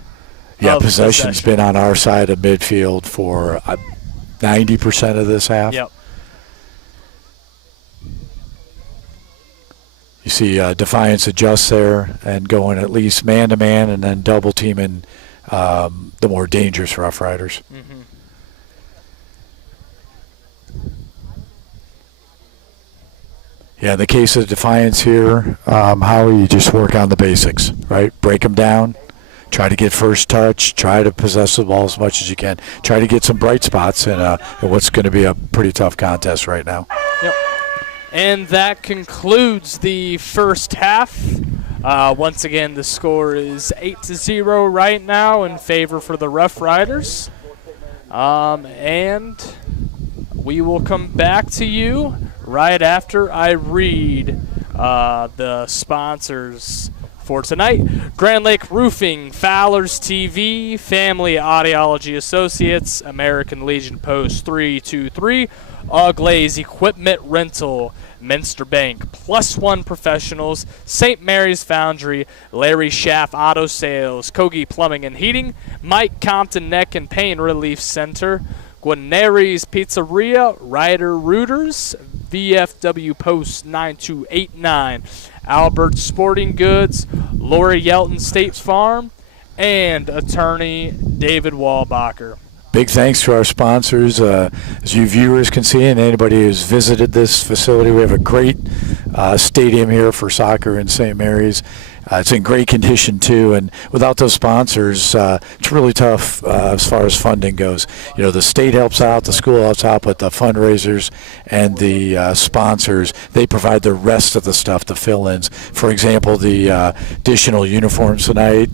Yeah, possession's been on our side of midfield for 90% of this half. Yep. You see Defiance adjust there and going at least man-to-man and then double-teaming the more dangerous Rough Riders. Mm-hmm. Yeah, in the case of Defiance here, Howie, you just work on the basics, right? Break them down. Try to get first touch. Try to possess the ball as much as you can. Try to get some bright spots in what's going to be a pretty tough contest right now. Yep. And that concludes the first half. Once again, the score is 8-0 right now in favor for the Rough Riders. And we will come back to you right after I read the sponsors for tonight. Grand Lake Roofing, Fowler's TV, Family Audiology Associates, American Legion Post 323, Uglaze Equipment Rental, Minster Bank, Plus One Professionals, St. Mary's Foundry, Larry Schaff Auto Sales, Kogi Plumbing and Heating, Mike Compton Neck and Pain Relief Center, Guarneri's Pizzeria, Ryder Rooters, VFW Post 9289, Albert Sporting Goods, Lori Yelton State Farm, and attorney David Wallbacher. Big thanks to our sponsors. As you viewers can see, and anybody who's visited this facility, we have a great stadium here for soccer in St. Mary's. It's in great condition, too, and without those sponsors, it's really tough as far as funding goes. You know, the state helps out, the school helps out, but the fundraisers and the sponsors, they provide the rest of the stuff, the fill-ins. For example, the additional uniforms tonight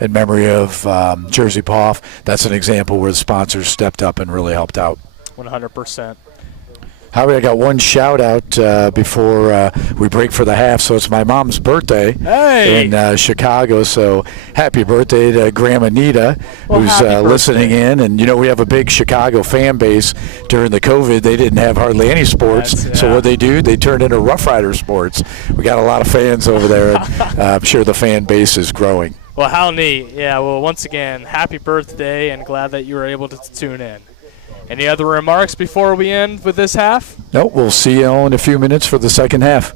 in memory of Jersey Poff, that's an example where the sponsors stepped up and really helped out. 100%. Howie, I got one shout out before we break for the half. So it's my mom's birthday in Chicago. So happy birthday to Grandma Nita, who's listening in. And, you know, we have a big Chicago fan base. During the COVID, they didn't have hardly any sports. So what they do, they turned into Rough Rider sports. We got a lot of fans over there. And I'm sure the fan base is growing. Well, how neat. Yeah, well, once again, happy birthday, and glad that you were able to tune in. Any other remarks before we end with this half? Nope, we'll see you all in a few minutes for the second half.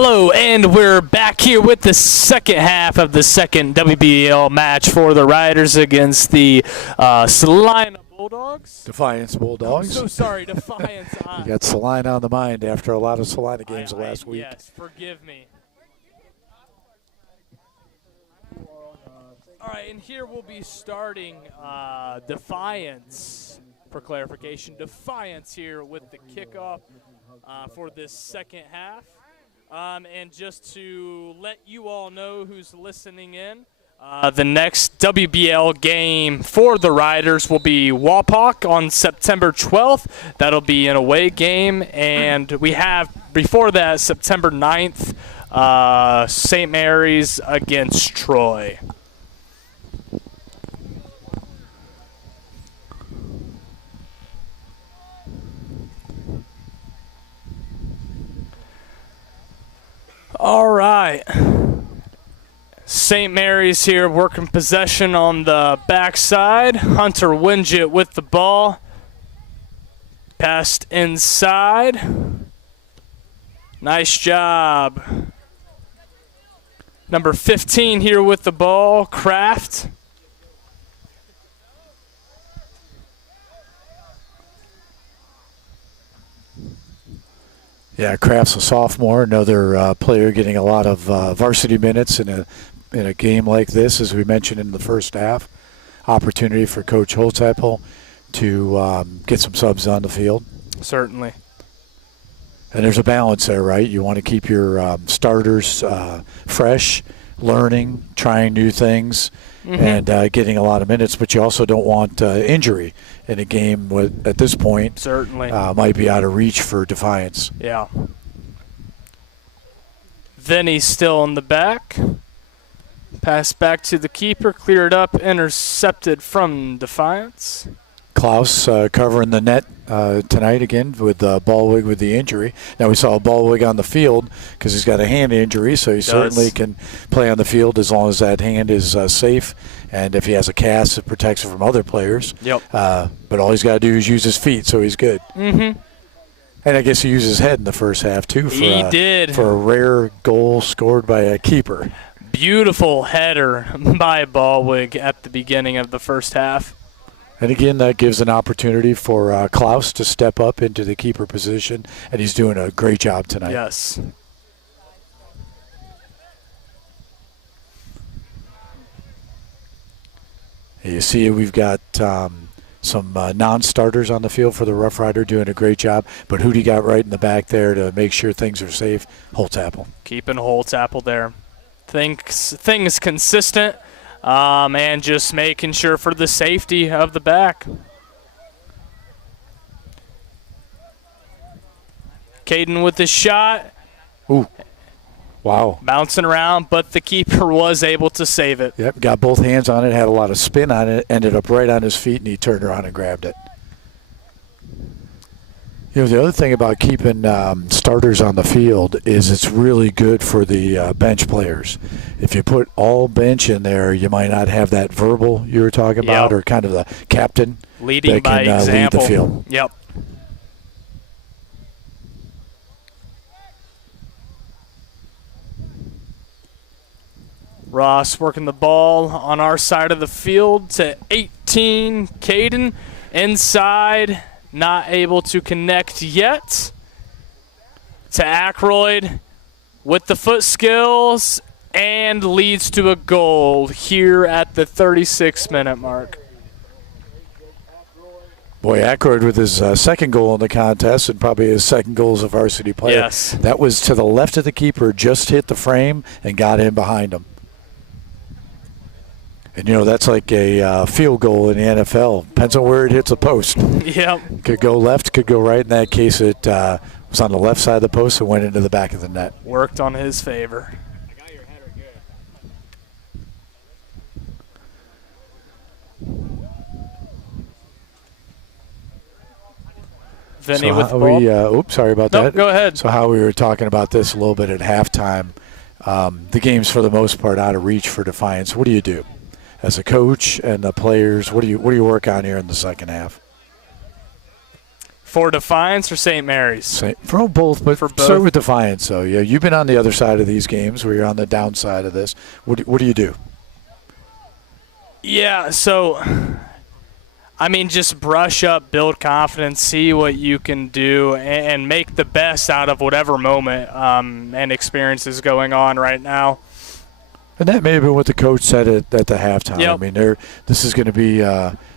Hello, and we're back here with the second half of the second WBL match for the Riders against the Salina Bulldogs. Defiance Bulldogs. I'm so sorry, Defiance. You got Salina on the mind after a lot of Salina games last week. Yes, forgive me. All right, and here we'll be starting Defiance, for clarification. Defiance here with the kickoff for this second half. And just to let you all know who's listening in, the next WBL game for the Riders will be Wapak on September 12th. That'll be an away game. And we have, before that, September 9th, St. Mary's against Troy. All right. St. Mary's here working possession on the backside. Hunter Winget with the ball. Passed inside. Nice job. Number 15 here with the ball, Kraft. Yeah, Kraft's a sophomore, another player getting a lot of varsity minutes in a game like this, as we mentioned in the first half. Opportunity for Coach Holtzapfel to get some subs on the field. Certainly. And there's a balance there, right? You want to keep your starters fresh, learning, trying new things, and getting a lot of minutes, but you also don't want injury in a game at this point. Certainly. Might be out of reach for Defiance. Yeah. Vinny's still in the back. Pass back to the keeper, cleared up, intercepted from Defiance. Klaus covering the net tonight again with Ballwig with the injury. Now we saw Ballwig on the field because he's got a hand injury, so he certainly can play on the field as long as that hand is safe. And if he has a cast, it protects him from other players. Yep. But all he's got to do is use his feet, so he's good. Mm-hmm. And I guess he used his head in the first half, too. He did. For a rare goal scored by a keeper. Beautiful header by Ballwig at the beginning of the first half. And again, that gives an opportunity for Klaus to step up into the keeper position, and he's doing a great job tonight. Yes. You see we've got some non-starters on the field for the Rough Rider doing a great job, but who do you got right in the back there to make sure things are safe? Holtzapfel. Keeping Holtzapfel there. Things consistent. And just making sure for the safety of the back. Caden with the shot. Ooh, wow. Bouncing around, but the keeper was able to save it. Yep, got both hands on it, had a lot of spin on it, ended up right on his feet, and he turned around and grabbed it. You know, the other thing about keeping starters on the field is it's really good for the bench players. If you put all bench in there, you might not have that verbal you were talking about, or kind of the captain leading that by can example. lead the field. Yep. Ross working the ball on our side of the field to 18. Caden inside. Not able to connect yet. To Ackroyd with the foot skills and leads to a goal here at the 36-minute mark. Boy, Ackroyd with his second goal in the contest and probably his second goal as a varsity player. Yes. That was to the left of the keeper, just hit the frame and got in behind him. And, you know, that's like a field goal in the NFL. Depends on where it hits the post. Yep. Could go left, could go right. In that case, it was on the left side of the post and went into the back of the net. Worked on his favor. I got your header good. Vinny so with the ball. Oops, sorry about Nope, that. go ahead. So how we were talking about this a little bit at halftime. The game's for the most part out of reach for Defiance. What do you do? As a coach and the players, what do you work on here in the second half? For Defiance or St. Mary's? For both, but For both. start with Defiance. So yeah, you've been on the other side of these games where you're on the downside of this. What do you do? Yeah, so, I mean, just brush up, build confidence, see what you can do, and make the best out of whatever moment and experience is going on right now. And that may have been what the coach said at the halftime. Yep. I mean, this is going to be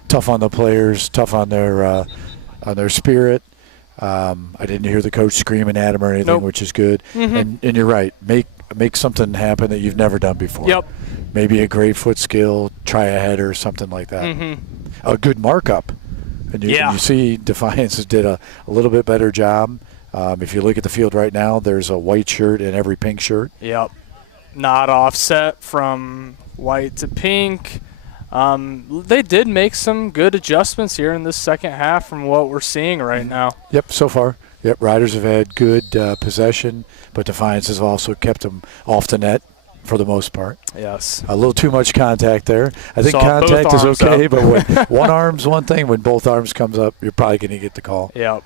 tough on the players, tough on their spirit. I didn't hear the coach screaming at him or anything, Nope. which is good. Mm-hmm. And you're right. Make something happen that you've never done before. Yep. Maybe a great foot skill, try a header, something like that. Mm-hmm. A good markup. And you see Defiance did a little bit better job. If you look at the field right now, there's a white shirt in every pink shirt. Yep. Not offset from white to pink. They did make some good adjustments here in this second half from what we're seeing right now. Yep, so far. Yep, Riders have had good possession, but Defiance has also kept them off the net for the most part. Yes. A little too much contact there. I think Saw both contact is arms okay, up. but when one arm's one thing. When both arms comes up, you're probably going to get the call. Yep.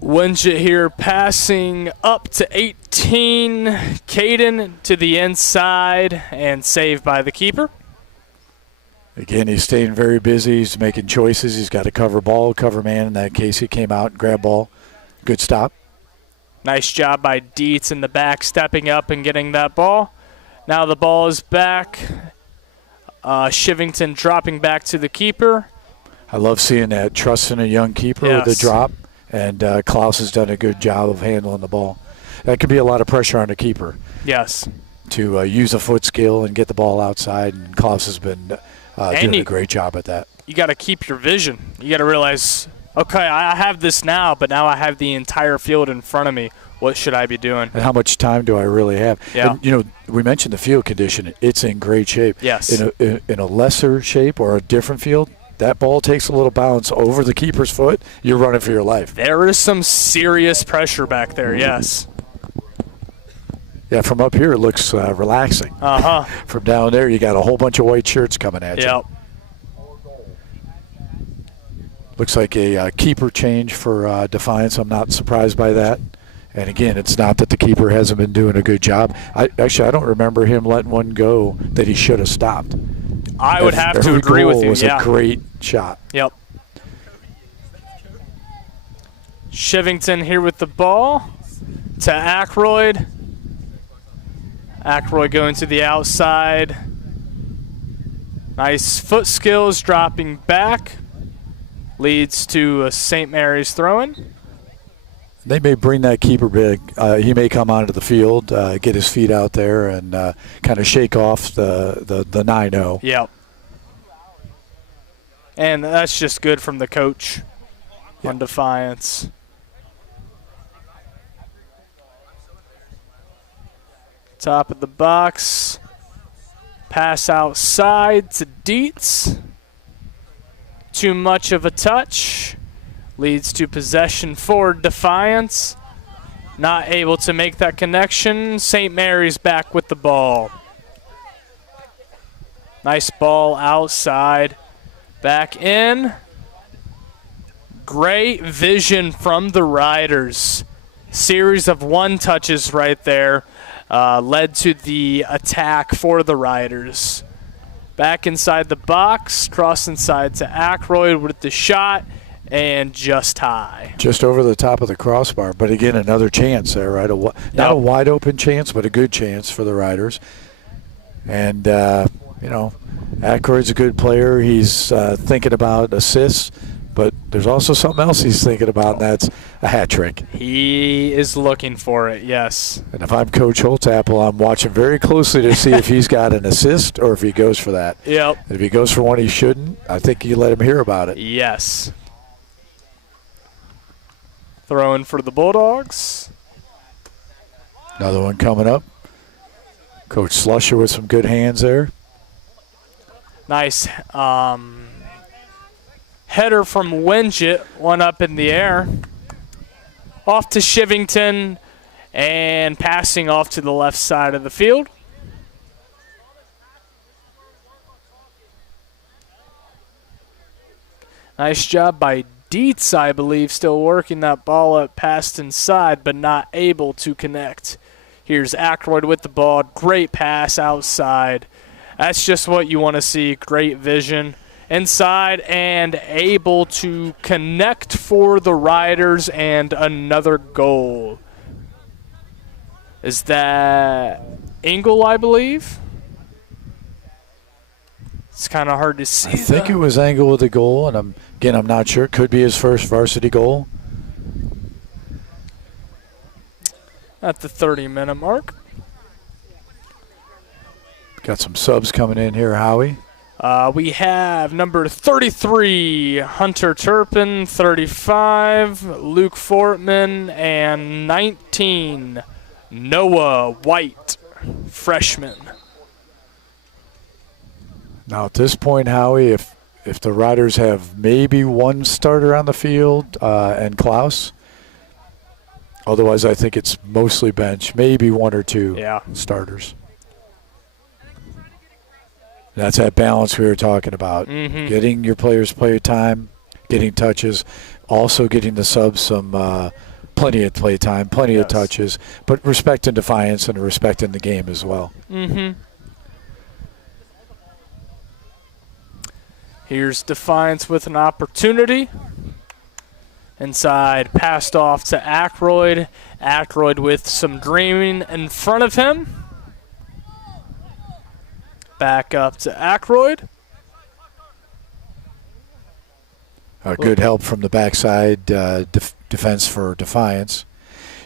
Winget here passing up to 18. Caden to the inside and saved by the keeper. Again, he's staying very busy. He's making choices. He's got to cover ball, cover man. In that case, he came out and grabbed ball. Good stop. Nice job by Dietz in the back, stepping up and getting that ball. Now the ball is back. Shivington dropping back to the keeper. I love seeing that. Trusting a young keeper with a drop. And Klaus has done a good job of handling the ball. That could be a lot of pressure on the keeper. Yes. To use a foot skill and get the ball outside, and Klaus has been doing a great job at that. You got to keep your vision. You got to realize, okay, I have this now, but now I have the entire field in front of me. What should I be doing? And how much time do I really have? Yeah. And, we mentioned the field condition. It's in great shape. Yes. In a lesser shape or a different field, that ball takes a little bounce over the keeper's foot, you're running for your life. There is some serious pressure back there, yes. Yeah, from up here it looks relaxing. Uh-huh. From down there you got a whole bunch of white shirts coming at you. Yep. Looks like a keeper change for Defiance. I'm not surprised by that. And again, it's not that the keeper hasn't been doing a good job. I don't remember him letting one go that he should have stopped. I would have to agree with you. Was a great shot. Yep. Shivington here with the ball to Ackroyd. Ackroyd going to the outside. Nice foot skills, dropping back. Leads to a St. Mary's throw-in. They may bring that keeper big. He may come onto the field, get his feet out there, and kind of shake off the 9-0. Yep. And that's just good from the coach on Defiance. Top of the box. Pass outside to Dietz. Too much of a touch. Leads to possession for Defiance. Not able to make that connection. St. Mary's back with the ball. Nice ball outside. Back in. Great vision from the Riders. Series of one touches right there led to the attack for the Riders. Back inside the box. Cross inside to Ackroyd with the shot. And just high. Just over the top of the crossbar. But again, another chance there, right? Not a wide open chance, but a good chance for the Riders. And, Ackroyd's a good player. He's thinking about assists, but there's also something else he's thinking about, and that's a hat trick. He is looking for it, yes. And if I'm Coach Holtzapfel, I'm watching very closely to see if he's got an assist or if he goes for that. Yep. If he goes for one he shouldn't, I think you let him hear about it. Yes. Throwing for the Bulldogs. Another one coming up. Coach Slusher with some good hands there. Nice header from Winget, one up in the air. Off to Shivington and passing off to the left side of the field. Nice job by Dietz, I believe, still working that ball up past inside, but not able to connect. Here's Ackroyd with the ball. Great pass outside. That's just what you want to see. Great vision inside and able to connect for the Riders, and another goal. Is that Engel, I believe? It's kind of hard to see. I think it was Angle with the goal, and I'm not sure. It could be his first varsity goal. At the 30-minute mark. Got some subs coming in here, Howie. We have number 33, Hunter Turpin, 35, Luke Fortman, and 19, Noah White, freshman. Now at this point, Howie, if the Riders have maybe one starter on the field and Klaus, otherwise I think it's mostly bench, maybe one or two starters. That's that balance we were talking about. Getting your players play time, getting touches, also getting the subs some plenty of play time, plenty of touches, but respecting Defiance and respecting the game as well. Here's Defiance with an opportunity. Inside, passed off to Ackroyd. Ackroyd with some dreaming in front of him. Back up to Ackroyd. Good help from the backside defense for Defiance.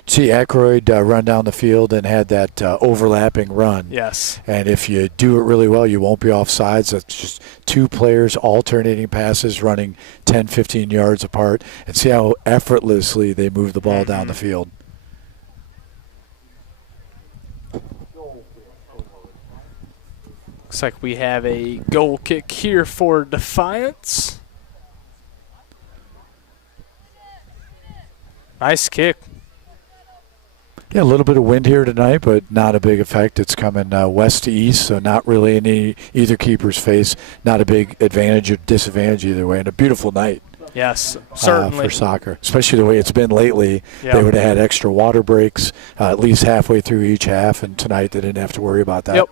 See Ackroyd run down the field and had that overlapping run. Yes. And if you do it really well, you won't be off sides. That's just two players alternating passes, running 10, 15 yards apart. And see how effortlessly they move the ball down the field. Looks like we have a goal kick here for Defiance. Nice kick. Yeah, a little bit of wind here tonight, but not a big effect. It's coming west to east, so not really in either keeper's face. Not a big advantage or disadvantage either way. And a beautiful night. Yes, certainly. For soccer, especially the way it's been lately. They would have had extra water breaks at least halfway through each half, and tonight they didn't have to worry about that. Yep.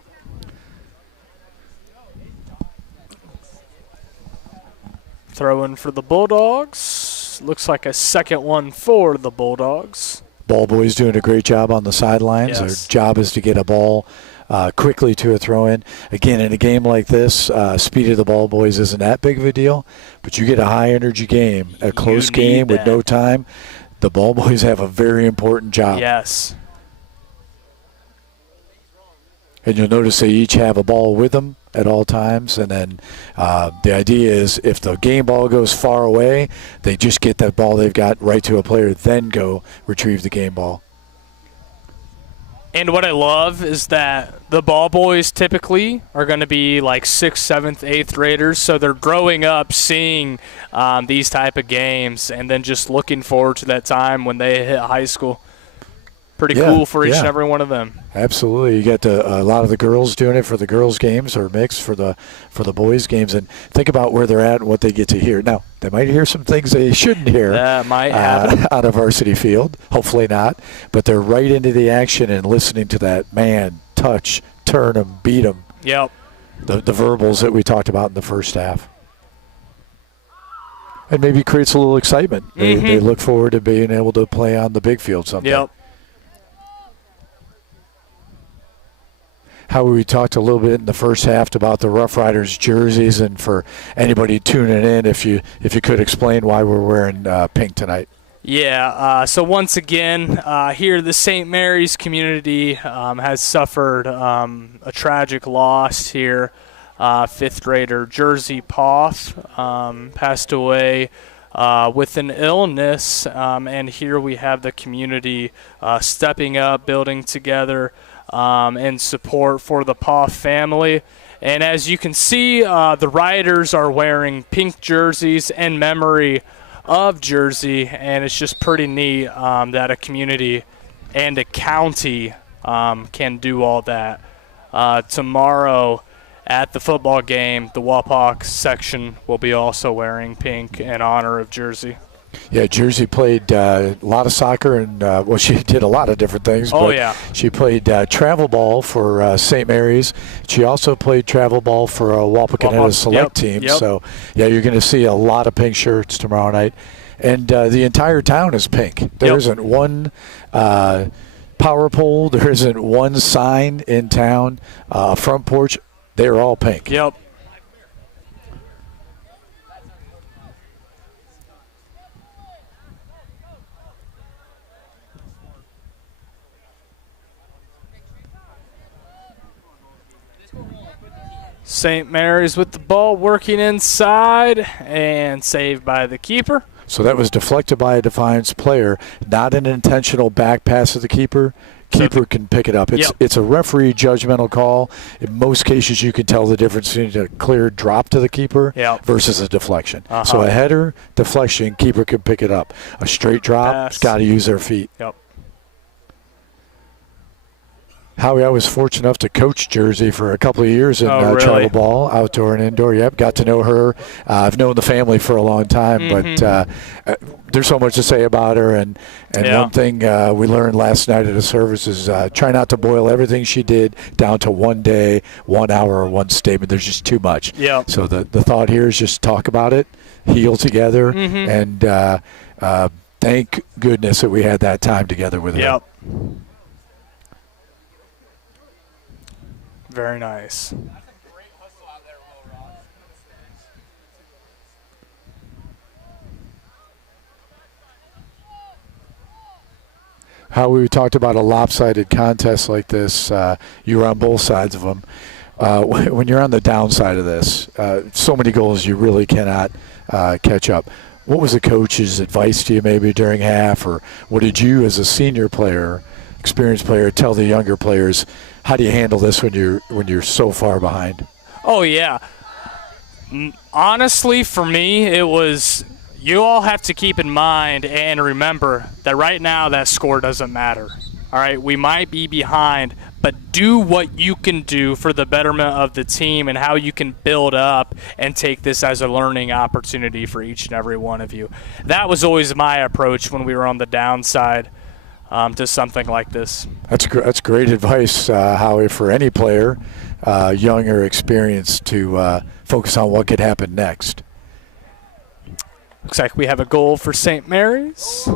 Throw in for the Bulldogs. Looks like a second one for the Bulldogs. Ball boys doing a great job on the sidelines. Their job is to get a ball quickly to a throw-in. Again, in a game like this, speed of the ball boys isn't that big of a deal, but you get a high-energy game, a close game with no time, the ball boys have a very important job. Yes. And you'll notice they each have a ball with them at all times, and then the idea is if the game ball goes far away, they just get that ball they've got right to a player, then go retrieve the game ball. And what I love is that the ball boys typically are going to be like 6th, 7th, 8th graders, so they're growing up seeing these type of games and then just looking forward to that time when they hit high school. Pretty cool for each and every one of them. Absolutely. You get a lot of the girls doing it for the girls' games or mixed for the boys' games. And think about where they're at and what they get to hear. Now, they might hear some things they shouldn't hear that might happen on a varsity field. Hopefully not. But they're right into the action and listening to that man, touch, turn them, beat them. Yep. The verbals that we talked about in the first half. And maybe creates a little excitement. They look forward to being able to play on the big field someday. Yep. How we talked a little bit in the first half about the Rough Riders jerseys, and for anybody tuning in, if you could explain why we're wearing pink tonight. Yeah, so once again, here the St. Mary's community has suffered a tragic loss here. 5th grader Jersey Poth passed away with an illness, and here we have the community stepping up, building together, and support for the Poth family. And as you can see, the Riders are wearing pink jerseys in memory of Jersey, and it's just pretty neat that a community and a county can do all that. Tomorrow at the football game, the Wapak section will be also wearing pink in honor of Jersey. Yeah, Jersey played a lot of soccer, and well, she did a lot of different things. Oh, but yeah. She played travel ball for St. Mary's. She also played travel ball for a Wapakoneta select team. Yep. So, yeah, you're going to see a lot of pink shirts tomorrow night. And the entire town is pink. There isn't one power pole. There isn't one sign in town. Front porch, they're all pink. Yep. St. Mary's with the ball, working inside, and saved by the keeper. So that was deflected by a Defiance player, not an intentional back pass to the keeper. Keeper can pick it up. It's a referee judgmental call. In most cases, you can tell the difference between a clear drop to the keeper versus a deflection. So a header, deflection, keeper can pick it up. A straight drop, got to use their feet. Yep. Howie, I was fortunate enough to coach Jersey for a couple of years in travel ball, outdoor and indoor. Yep, got to know her. I've known the family for a long time, but there's so much to say about her. And one thing we learned last night at a service is try not to boil everything she did down to 1 day, 1 hour, or one statement. There's just too much. Yep. So the thought here is just talk about it, heal together, and thank goodness that we had that time together with her. Yep. Very nice. How we talked about a lopsided contest like this, you were on both sides of them. When you're on the downside of this, so many goals you really cannot catch up. What was the coach's advice to you maybe during half, or what did you as a senior player, experienced player, tell the younger players? How do you handle this when you're so far behind? Oh, yeah. Honestly, for me, it was you all have to keep in mind and remember that right now that score doesn't matter. All right, we might be behind, but do what you can do for the betterment of the team and how you can build up and take this as a learning opportunity for each and every one of you. That was always my approach when we were on the downside. To something like this. That's great advice, Howie, for any player, young or experienced, to focus on what could happen next. Looks like we have a goal for St. Mary's.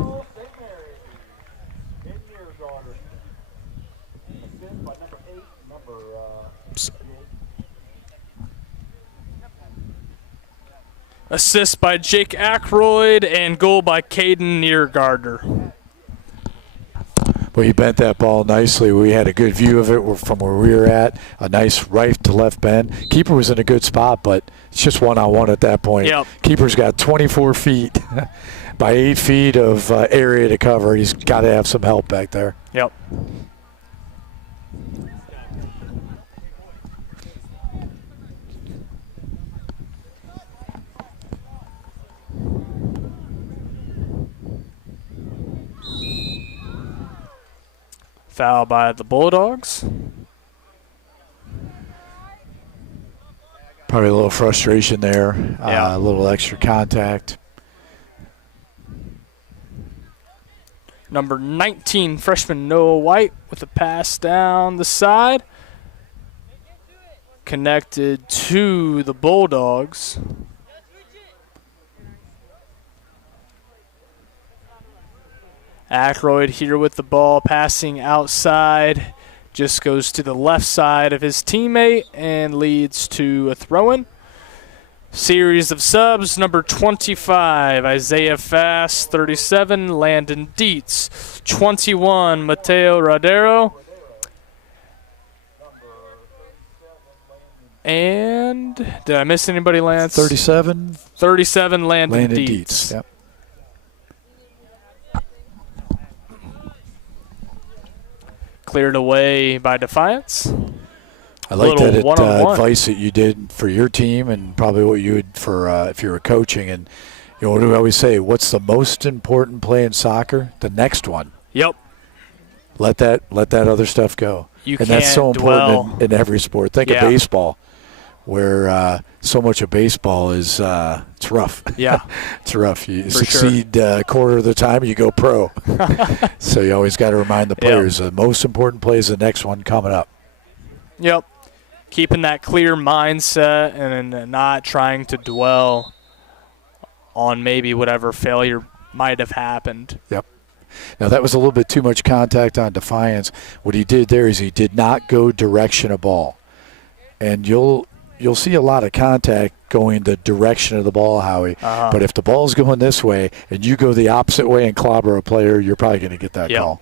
Assist by Jake Ackroyd and goal by Caden Niergardner. Well, you bent that ball nicely. We had a good view of it from where we were at. A nice right to left bend. Keeper was in a good spot, but it's just one-on-one at that point. Yep. Keeper's got 24 feet by 8 feet of area to cover. He's got to have some help back there. Yep. Foul by the Bulldogs. Probably a little frustration there. A little extra contact. Number 19, freshman Noah White with a pass down the side. Connected to the Bulldogs. Ackroyd here with the ball, passing outside. Just goes to the left side of his teammate and leads to a throw-in. Series of subs, number 25, Isaiah Fast, 37, Landon Dietz, 21, Mateo Rodero, and did I miss anybody, Lance? 37. 37, Landon Dietz. Dietz. Yep. Cleared away by Defiance. I like that advice that you did for your team, and probably what you would for if you were coaching. And what do we always say? What's the most important play in soccer? The next one. Yep. Let that other stuff go. You and can't that's so important in every sport. Think of baseball. where so much of baseball is it's rough. Yeah. It's rough. You For succeed a quarter of the time, you go pro. So you always got to remind the players the most important play is the next one coming up. Yep. Keeping that clear mindset and not trying to dwell on maybe whatever failure might have happened. Yep. Now, that was a little bit too much contact on Defiance. What he did there is he did not go direction of ball. And you'll see a lot of contact going the direction of the ball, Howie. But if the ball's going this way and you go the opposite way and clobber a player, you're probably going to get that call.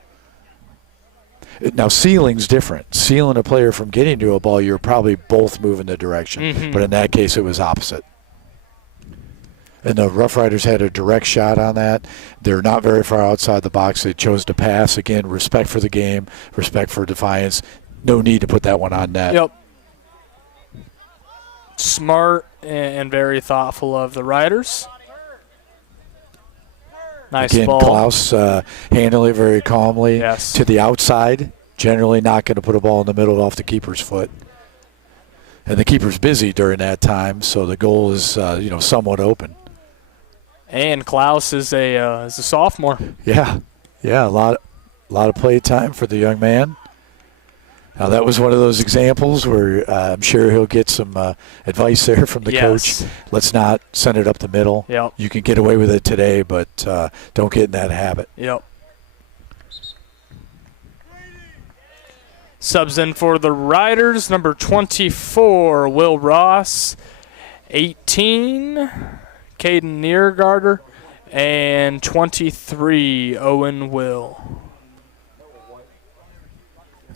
Now, sealing's different. Sealing a player from getting to a ball, you're probably both moving the direction. But in that case, it was opposite. And the Rough Riders had a direct shot on that. They're not very far outside the box. They chose to pass. Again, respect for the game, respect for Defiance. No need to put that one on net. Yep. Smart and very thoughtful of the Riders. Nice Again, ball. Klaus handling it very calmly to the outside. Generally not going to put a ball in the middle off the keeper's foot. And the keeper's busy during that time, so the goal is somewhat open. And Klaus is a sophomore. Yeah, a lot of play time for the young man. Now, that was one of those examples where I'm sure he'll get some advice there from the coach. Let's not send it up the middle. Yep. You can get away with it today, but don't get in that habit. Yep. Subs in for the Riders, number 24, Will Ross, 18, Caden Niergarter, and 23, Owen Will.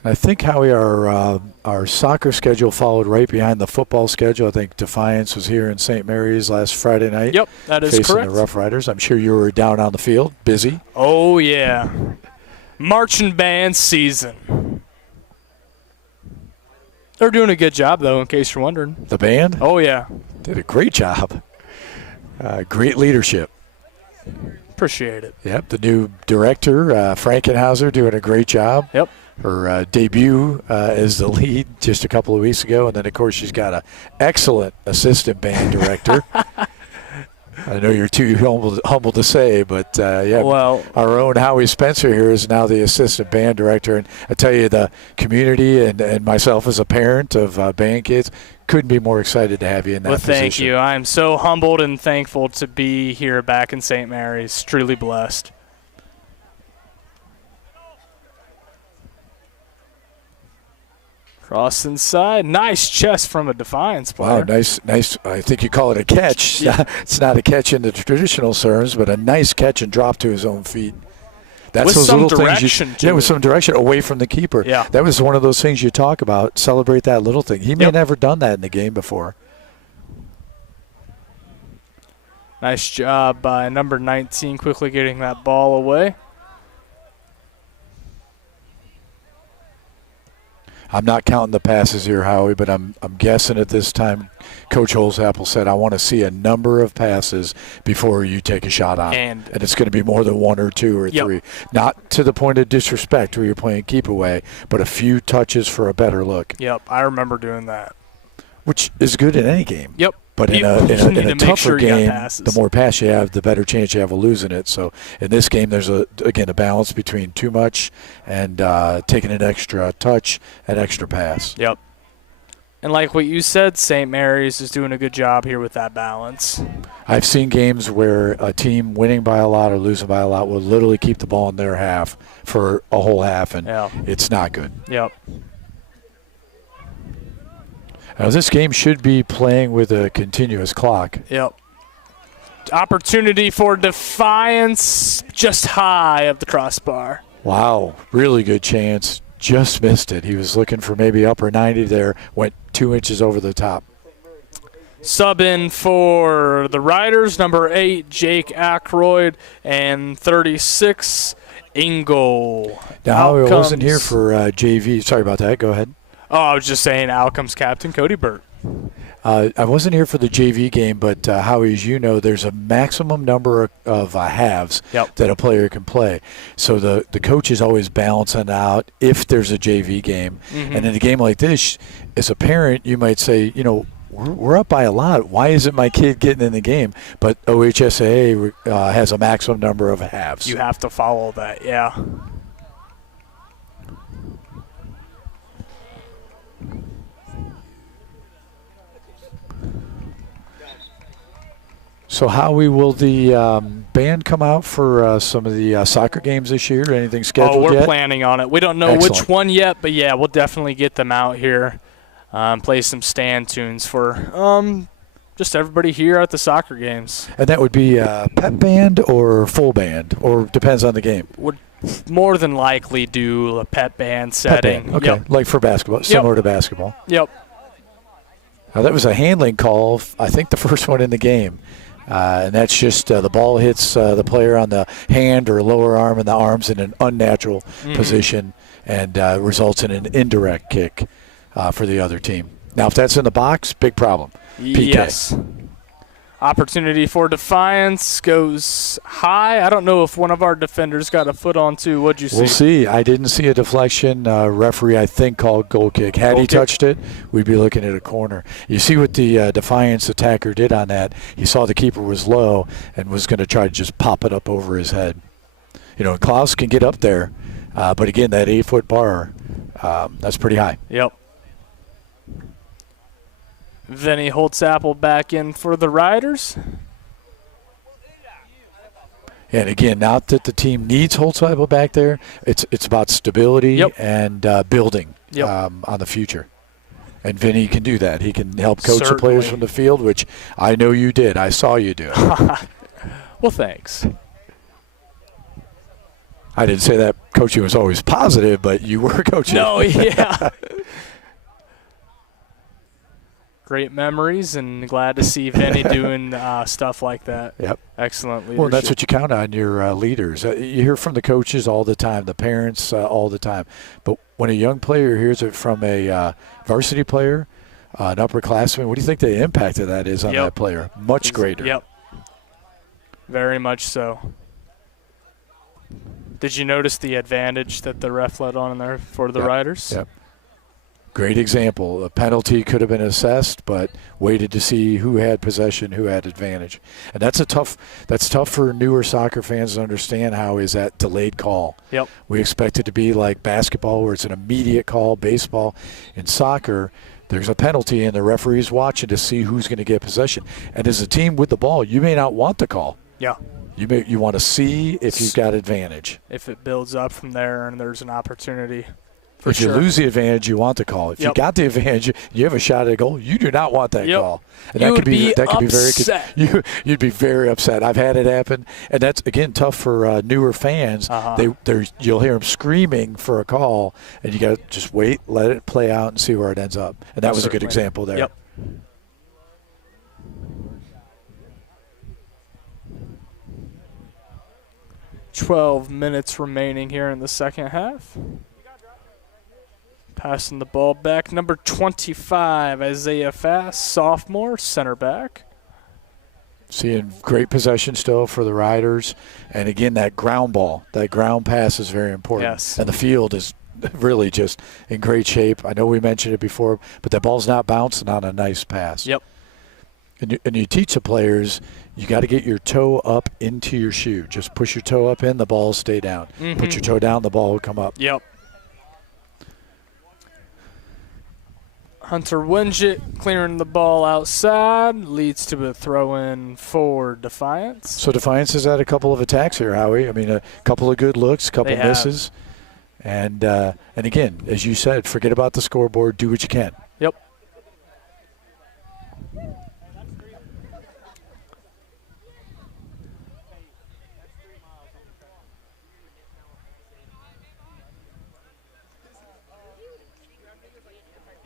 I think, Howie, our soccer schedule followed right behind the football schedule. I think Defiance was here in St. Mary's last Friday night. Yep, that is facing correct. the Rough Riders. I'm sure you were down on the field, busy. Oh, yeah. Marching band season. They're doing a good job, though, in case you're wondering. The band? Oh, yeah. Did a great job. Great leadership. Appreciate it. Yep, the new director, Frankenhauser, doing a great job. Yep. Her debut as the lead just a couple of weeks ago. And then, of course, she's got an excellent assistant band director. I know you're too humble to say, but, well, our own Howie Spencer here is now the assistant band director. And I tell you, the community and myself as a parent of band kids couldn't be more excited to have you in that position. Well, thank you. I'm so humbled and thankful to be here back in St. Mary's. Truly blessed. Cross inside. Nice chest from a Defiance player. Wow, nice. I think you call it a catch. Yeah. It's not a catch in the traditional terms, but a nice catch and drop to his own feet. That's with those some little direction things. With some direction away from the keeper. Yeah. That was one of those things you talk about. Celebrate that little thing. He may have never done that in the game before. Nice job by number 19, quickly getting that ball away. I'm not counting the passes here, Howie, but I'm guessing at this time Coach Holzapfel said, I want to see a number of passes before you take a shot on. And it's going to be more than one or two or three. Not to the point of disrespect where you're playing keep away, but a few touches for a better look. Yep, I remember doing that. Which is good in any game. Yep. But in a tougher game, the more pass you have, the better chance you have of losing it. So in this game, there's, a balance between too much and taking an extra touch and extra pass. Yep. And like what you said, St. Mary's is doing a good job here with that balance. I've seen games where a team winning by a lot or losing by a lot will literally keep the ball in their half for a whole half, and it's not good. Yep. Now, this game should be playing with a continuous clock. Yep. Opportunity for Defiance just high of the crossbar. Wow, really good chance. Just missed it. He was looking for maybe upper 90 there, went 2 inches over the top. Sub in for the Riders, number 8, Jake Ackroyd, and 36, Ingle. Now, I wasn't here for JV. Sorry about that. Go ahead. Oh, I was just saying Outcomes captain Cody Burt. I wasn't here for the JV game, but Howie, as you know, there's a maximum number of halves that a player can play. So the coach is always balancing out if there's a JV game. And in a game like this, as a parent, you might say, we're up by a lot. Why isn't my kid getting in the game? But OHSAA has a maximum number of halves. You have to follow that, yeah. So Howie, will the band come out for some of the soccer games this year? Anything scheduled yet? We're planning on it. We don't know which one yet, but yeah, we'll definitely get them out here, play some stand tunes for just everybody here at the soccer games. And that would be pep band or full band, or depends on the game? Would more than likely do a pep band setting. Pep band. Okay, like for basketball, similar to basketball. Yep. Now that was a handling call, I think the first one in the game. And that's just the ball hits the player on the hand or lower arm, and the arm's in an unnatural position, and results in an indirect kick for the other team. Now, if that's in the box, big problem. PK. Yes. Opportunity for Defiance goes high. I don't know if one of our defenders got a foot on too. What'd you see? We'll see. I didn't see a deflection. Referee, I think, called goal kick. Had he touched it, we'd be looking at a corner. You see what the Defiance attacker did on that. He saw the keeper was low and was going to try to just pop it up over his head. You know, Klaus can get up there, but again, that 8-foot bar, that's pretty high. Yep. Vinny Holtzapple back in for the Riders. And again, not that the team needs Holtzapple back there. It's about stability and building on the future. And Vinny can do that. He can help coach the players from the field, which I know you did. I saw you do it. Well, thanks. I didn't say that coaching was always positive, but you were coaching. No, yeah. Great memories, and glad to see Vinny doing stuff like that. Yep. Excellent leadership. Well, that's what you count on your leaders. You hear from the coaches all the time, the parents all the time. But when a young player hears it from a varsity player, an upperclassman, what do you think the impact of that is on that player? Much greater. Yep. Very much so. Did you notice the advantage that the ref let on in there for the Riders? Yep. Great example. A penalty could have been assessed, but waited to see who had possession, who had advantage. And that's tough for newer soccer fans to understand. How is that delayed call? Yep. We expect it to be like basketball where it's an immediate call. Baseball. In soccer, there's a penalty and the referee's watching to see who's going to get possession. And as a team with the ball, you may not want the call. Yeah. You want to see if you've got advantage. If it builds up from there and there's an opportunity. If you lose the advantage, you want the call. If you got the advantage, you have a shot at a goal. You do not want that call, and that could be very. You'd be very upset. I've had it happen, and that's again tough for newer fans. You'll hear them screaming for a call, and you got to just wait, let it play out, and see where it ends up. And that was a good example there. Yep. "12 minutes remaining here in the second half. Passing the ball back, number 25, Isaiah Fast, sophomore, center back. Seeing great possession still for the Riders. And, again, that ground ball, that ground pass is very important. Yes. And the field is really just in great shape. I know we mentioned it before, but that ball's not bouncing on a nice pass. Yep. And you teach the players, you got to get your toe up into your shoe. Just push your toe up in, the ball will stay down. Put your toe down, the ball will come up. Yep. Hunter Winget clearing the ball outside, leads to a throw-in for Defiance. So Defiance has had a couple of attacks here, Howie. I mean, a couple of good looks, a couple of misses. And again, as you said, forget about the scoreboard. Do what you can. Yep.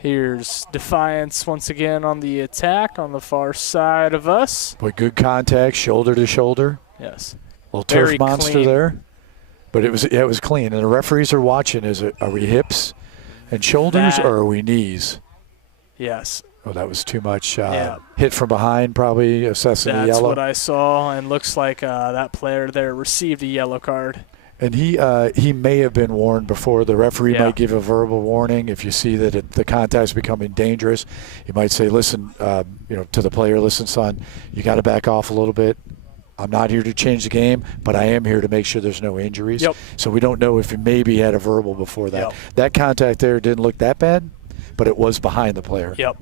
Here's Defiance once again on the attack on the far side of us. Boy, good contact, shoulder to shoulder. Yes. Little turf monster there. But it was clean. And the referees are watching. Are we hips and shoulders or are we knees? Yes. Oh, that was too much. Hit from behind, probably assessing the yellow. That's what I saw, and looks like that player there received a yellow card. And he may have been warned before. The referee might give a verbal warning if you see that the contact is becoming dangerous. He might say, "Listen, to the player, listen, son, you got to back off a little bit. I'm not here to change the game, but I am here to make sure there's no injuries." Yep. So we don't know if he maybe had a verbal before that. Yep. That contact there didn't look that bad, but it was behind the player. Yep.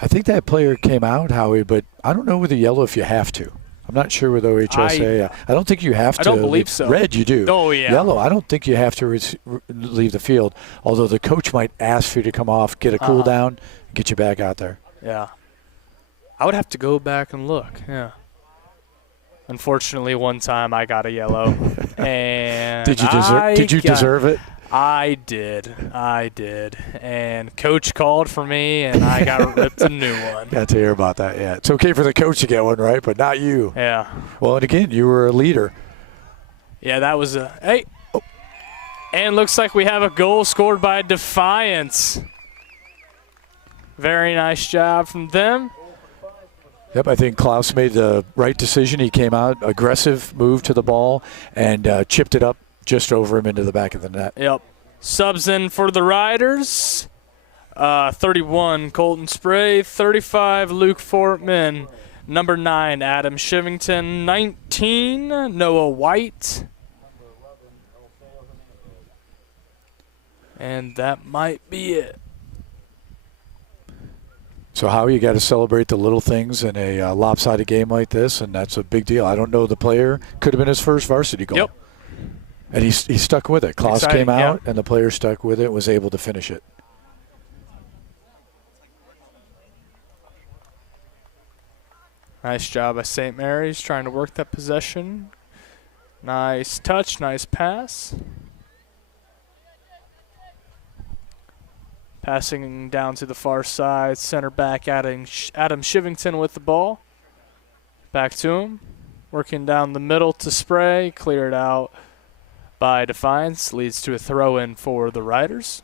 I think that player came out, Howie, but I don't know with the yellow if you have to. I'm not sure with OHSA. I don't think you have to. I don't believe so. Red, you do. Oh, yeah. Yellow, I don't think you have to leave the field, although the coach might ask for you to come off, get a cool down, get you back out there. Yeah. I would have to go back and look, yeah. Unfortunately, one time I got a yellow. And Did you deserve it? I did. And coach called for me, and I got ripped a new one. Got to hear about that, yeah. It's okay for the coach to get one, right, but not you. Yeah. Well, and again, you were a leader. Yeah, that was a – hey. Oh. And looks like we have a goal scored by Defiance. Very nice job from them. Yep, I think Klaus made the right decision. He came out, aggressive move to the ball, and chipped it up just over him into the back of the net. Yep. Subs in for the Riders. 31, Colton Spray. 35, Luke Fortman. Number 9, Adam Shivington. 19, Noah White. And that might be it. So how you got to celebrate the little things in a lopsided game like this, and that's a big deal. I don't know the player. Could have been his first varsity goal. Yep. And he stuck with it. Klaus came out, and the player stuck with it, was able to finish it. Nice job by St. Mary's trying to work that possession. Nice touch, nice pass. Passing down to the far side, center back Adam Shivington with the ball. Back to him. Working down the middle to Spray, cleared out by Defiance, leads to a throw-in for the Riders.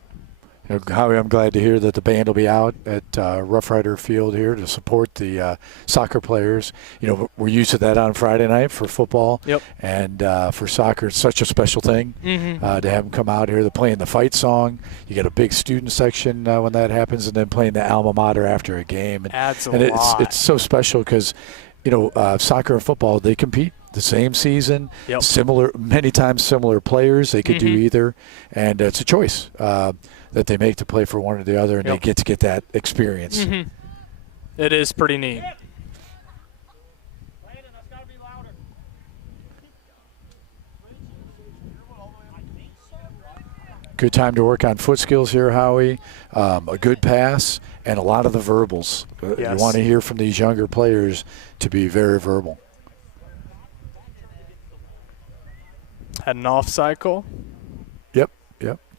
Howie, I'm glad to hear that the band will be out at Rough Rider Field here to support the soccer players. We're used to that on Friday night for football. Yep. And for soccer, it's such a special thing to have them come out here. They're playing the fight song. You get a big student section when that happens, and then playing the alma mater after a game. And, adds a lot. It's so special because, soccer and football, they compete the same season, many times similar players. They could do either, and it's a choice that they make to play for one or the other, and they get to get that experience. It is pretty neat. Good time to work on foot skills here, Howie. A good pass and a lot of the verbals. You want to hear from these younger players to be very verbal. Had an off cycle. Yep.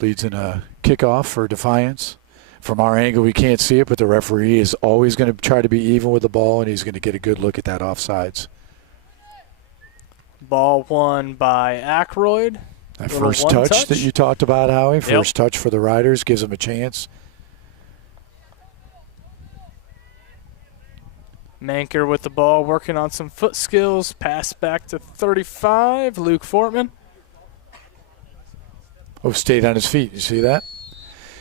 Leads in a kickoff for Defiance. From our angle, we can't see it, but the referee is always going to try to be even with the ball, and he's going to get a good look at that offsides. Ball won by Ackroyd. That first touch that you talked about, Howie, first touch for the Riders, gives them a chance. Manker with the ball, working on some foot skills. Pass back to 35, Luke Fortman. Oh, stayed on his feet. You see that?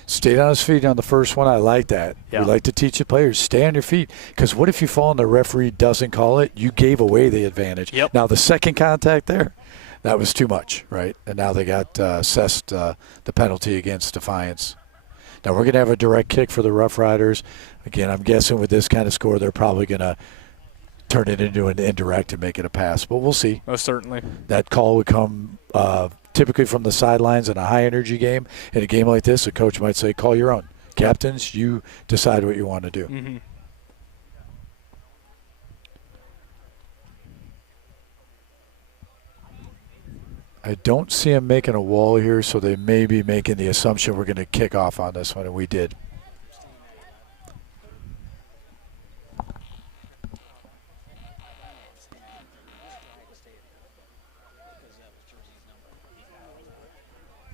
Stayed on his feet on the first one. I like that. Yeah. We like to teach the players, stay on your feet. Because what if you fall and the referee doesn't call it? You gave away the advantage. Yep. Now, the second contact there, that was too much, right? And now they got assessed the penalty against Defiance. Now, we're going to have a direct kick for the Rough Riders. Again, I'm guessing with this kind of score, they're probably going to turn it into an indirect and make it a pass. But we'll see. Most certainly. That call would come typically from the sidelines in a high-energy game. In a game like this, a coach might say, call your own. Captains, you decide what you want to do. I don't see him making a wall here, so they may be making the assumption we're going to kick off on this one, and we did.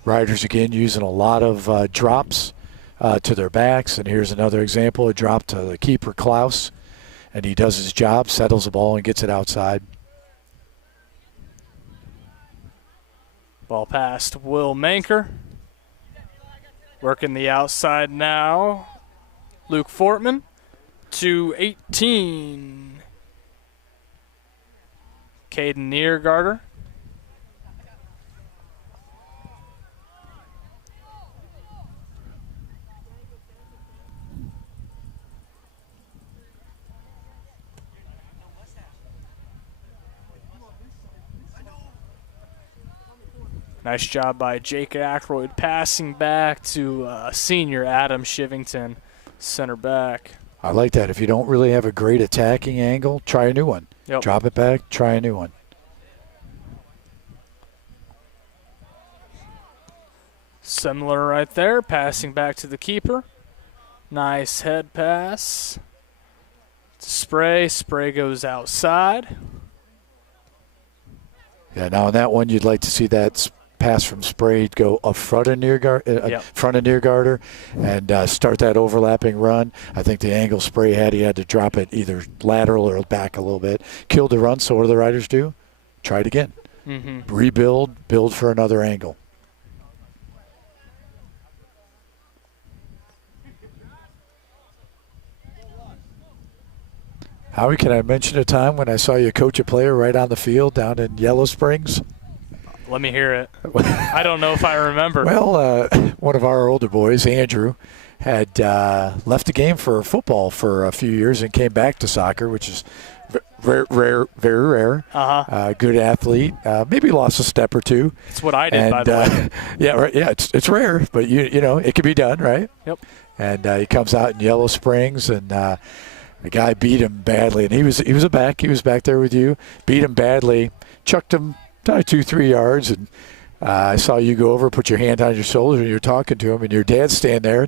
Riders again using a lot of drops to their backs, and here's another example, a drop to the keeper Klaus, and he does his job, settles the ball and gets it outside. Ball past Will Manker. Working the outside now. Luke Fortman to 18. Caden Niergarter. Nice job by Jake Ackroyd passing back to senior Adam Shivington, center back. I like that. If you don't really have a great attacking angle, try a new one. Yep. Drop it back, try a new one. Similar right there, passing back to the keeper. Nice head pass. Spray goes outside. Yeah, now on that one, you'd like to see that pass from Spray go up front of Niergarter and start that overlapping run. I think the angle Spray had, he had to drop it either lateral or back a little bit. Killed the run, so what do the Riders do? Try it again. Rebuild, build for another angle. Howie, can I mention a time when I saw you coach a player right on the field down in Yellow Springs? Let me hear it. I don't know if I remember. Well, one of our older boys, Andrew, had left the game for football for a few years and came back to soccer, which is very rare. Good athlete. Maybe lost a step or two. That's what I did, by the way. Yeah, right. Yeah, it's rare, but you know it can be done, right? Yep. And he comes out in Yellow Springs and. The guy beat him badly, and he was a back. He was back there with you. Beat him badly, chucked him 2-3 yards, and I saw you go over, put your hand on your shoulder, and you're talking to him, and your dad's standing there,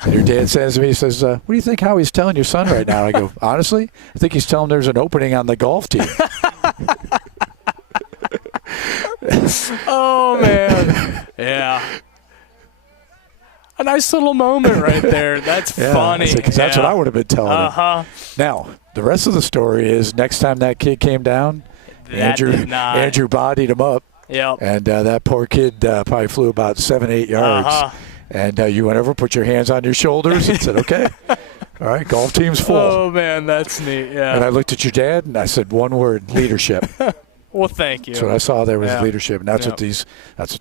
and your dad says to me, he says, "What do you think Howie's telling your son right now?" I go, "Honestly, I think he's telling him there's an opening on the golf team." Oh man, yeah. A nice little moment right there. That's funny. That's what I would have been telling him. Now, the rest of the story is next time that kid came down, Andrew bodied him up. Yep. And that poor kid probably flew about 7-8 yards. And you went over, put your hands on your shoulders and said, okay, all right, golf team's full. Oh, man, that's neat, yeah. And I looked at your dad, and I said one word, leadership. Well, thank you. That's what I saw there was leadership, and that's what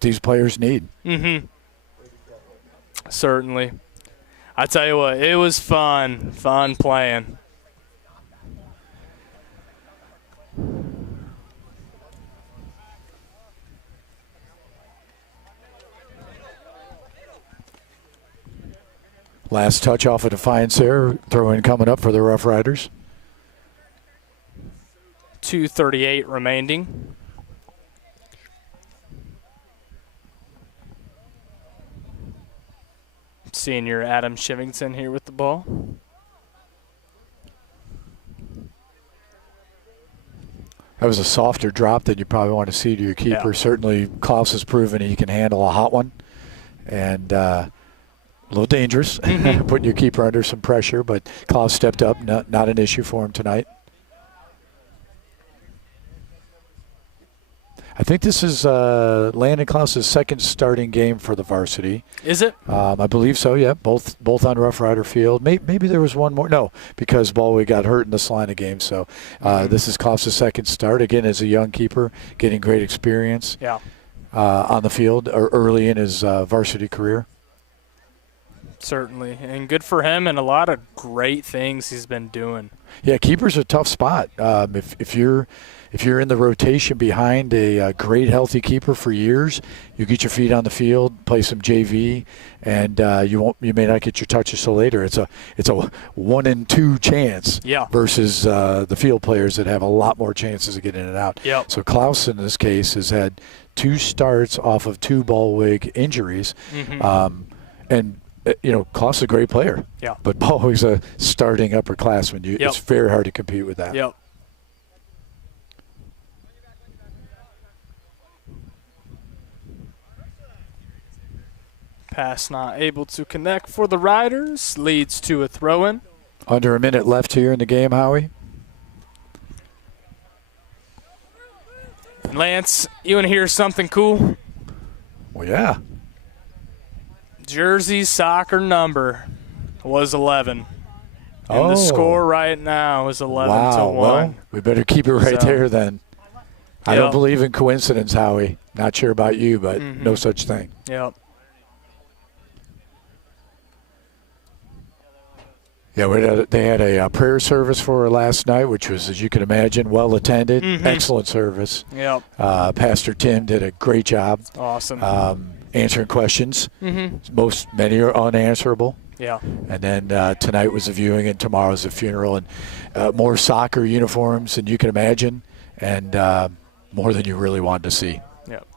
these players need. Mm-hmm. Certainly. I tell you what, it was fun playing. Last touch off of Defiance there, throw-in coming up for the Rough Riders. 2:38 remaining. Senior Adam Shivington here with the ball. That was a softer drop than you probably want to see to your keeper. Yeah. Certainly, Klaus has proven he can handle a hot one. And a little dangerous, putting your keeper under some pressure, but Klaus stepped up, not an issue for him tonight. I think this is Landon Klaus's second starting game for the varsity. Is it? I believe so, yeah. Both on Rough Rider Field. Maybe there was one more. No, because Ballway got hurt in this line of game. So this is Klaus's second start, again, as a young keeper, getting great experience on the field early in his varsity career. Certainly, and good for him, and a lot of great things he's been doing. Yeah, keeper's a tough spot. If you're in the rotation behind a great healthy keeper for years, you get your feet on the field, play some JV, and you may not get your touches till later. It's a 1 in 2 chance versus the field players that have a lot more chances to get in and out. Yep. So Klaus in this case has had 2 starts off of 2 Ballwig injuries, and Klaus is a great player. Yeah. But Ballwig's a starting upperclassman. It's very hard to compete with that. Yep. Pass not able to connect for the Riders. Leads to a throw-in. Under a minute left here in the game, Howie. Lance, you want to hear something cool? Well, yeah. Jersey's soccer number was 11. And the score right now is 11-1. Well, we better keep it right there then. I don't believe in coincidence, Howie. Not sure about you, but no such thing. Yep. Yeah, they had a prayer service for her last night, which was, as you can imagine, well attended. Excellent service. Yep. Pastor Tim did a great job. Awesome. Answering questions. Many are unanswerable. Yeah. And then tonight was a viewing, and tomorrow's a funeral, and more soccer uniforms than you can imagine, and more than you really wanted to see. Yep.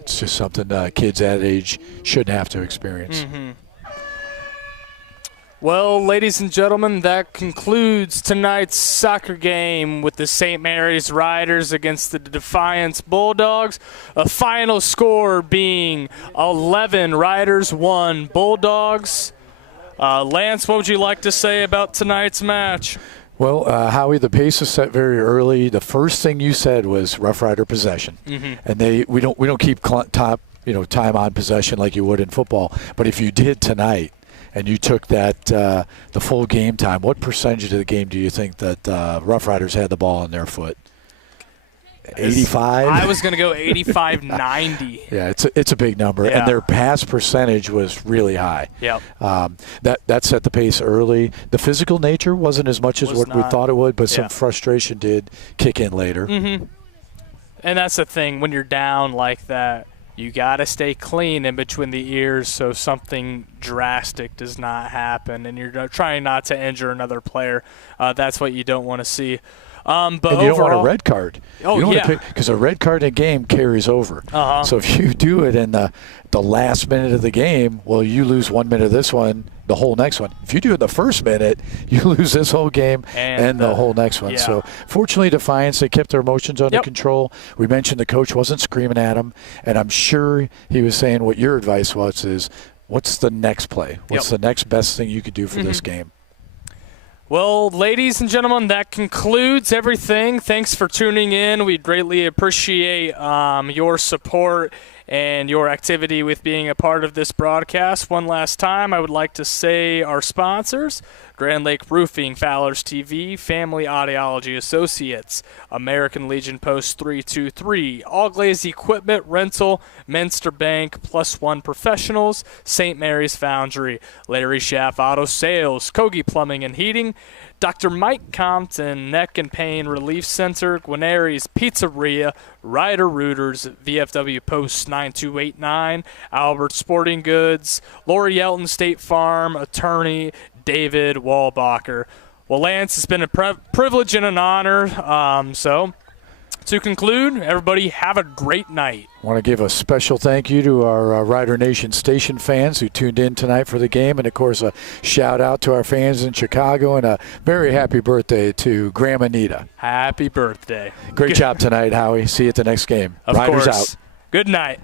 It's just something kids that age shouldn't have to experience. Well, ladies and gentlemen, that concludes tonight's soccer game with the St. Mary's Riders against the Defiance Bulldogs. A final score being 11 Riders, 1 Bulldogs. Lance, what would you like to say about tonight's match? Well, Howie, the pace was set very early. The first thing you said was Rough Rider possession, and we don't keep time on possession like you would in football. But if you did tonight, and you took that the full game time, what percentage of the game do you think that Rough Riders had the ball in their foot? 85? I was going to go 85-90. Yeah, it's a big number, and their pass percentage was really high. Yep. That set the pace early. The physical nature wasn't as much as what we thought it would, but some frustration did kick in later. And that's the thing, when you're down like that, you got to stay clean in between the ears so something drastic does not happen, and you're trying not to injure another player. That's what you don't want to see. But and you don't want a red card. Oh, because a red card in a game carries over. So if you do it in the last minute of the game, well, you lose 1 minute of this one, the whole next one. If you do it in the first minute, you lose this whole game and the whole next one. So fortunately, Defiance, they kept their emotions under control. We mentioned the coach wasn't screaming at them, and I'm sure he was saying what your advice was is, what's the next play? What's the next best thing you could do for this game? Well, ladies and gentlemen, that concludes everything. Thanks for tuning in. We greatly appreciate your support and your activity with being a part of this broadcast. One last time, I would like to say our sponsors: Grand Lake Roofing, Fowler's TV, Family Audiology Associates, American Legion Post 323, All Glaze Equipment Rental, Minster Bank, Plus One Professionals, St. Mary's Foundry, Larry Schaff Auto Sales, Kogi Plumbing and Heating, Dr. Mike Compton Neck and Pain Relief Center, Guarneri's Pizzeria, Ryder Rooters, VFW Post 9289, Albert Sporting Goods, Lori Yelton State Farm, Attorney David Wallbacher. Well, Lance, it's been a privilege and an honor. So, to conclude, everybody have a great night. I want to give a special thank you to our Rider Nation station fans who tuned in tonight for the game, and, of course, a shout-out to our fans in Chicago, and a very happy birthday to Grandma Nita. Happy birthday. Great job tonight, Howie. See you at the next game. Of Riders course. out. Good night.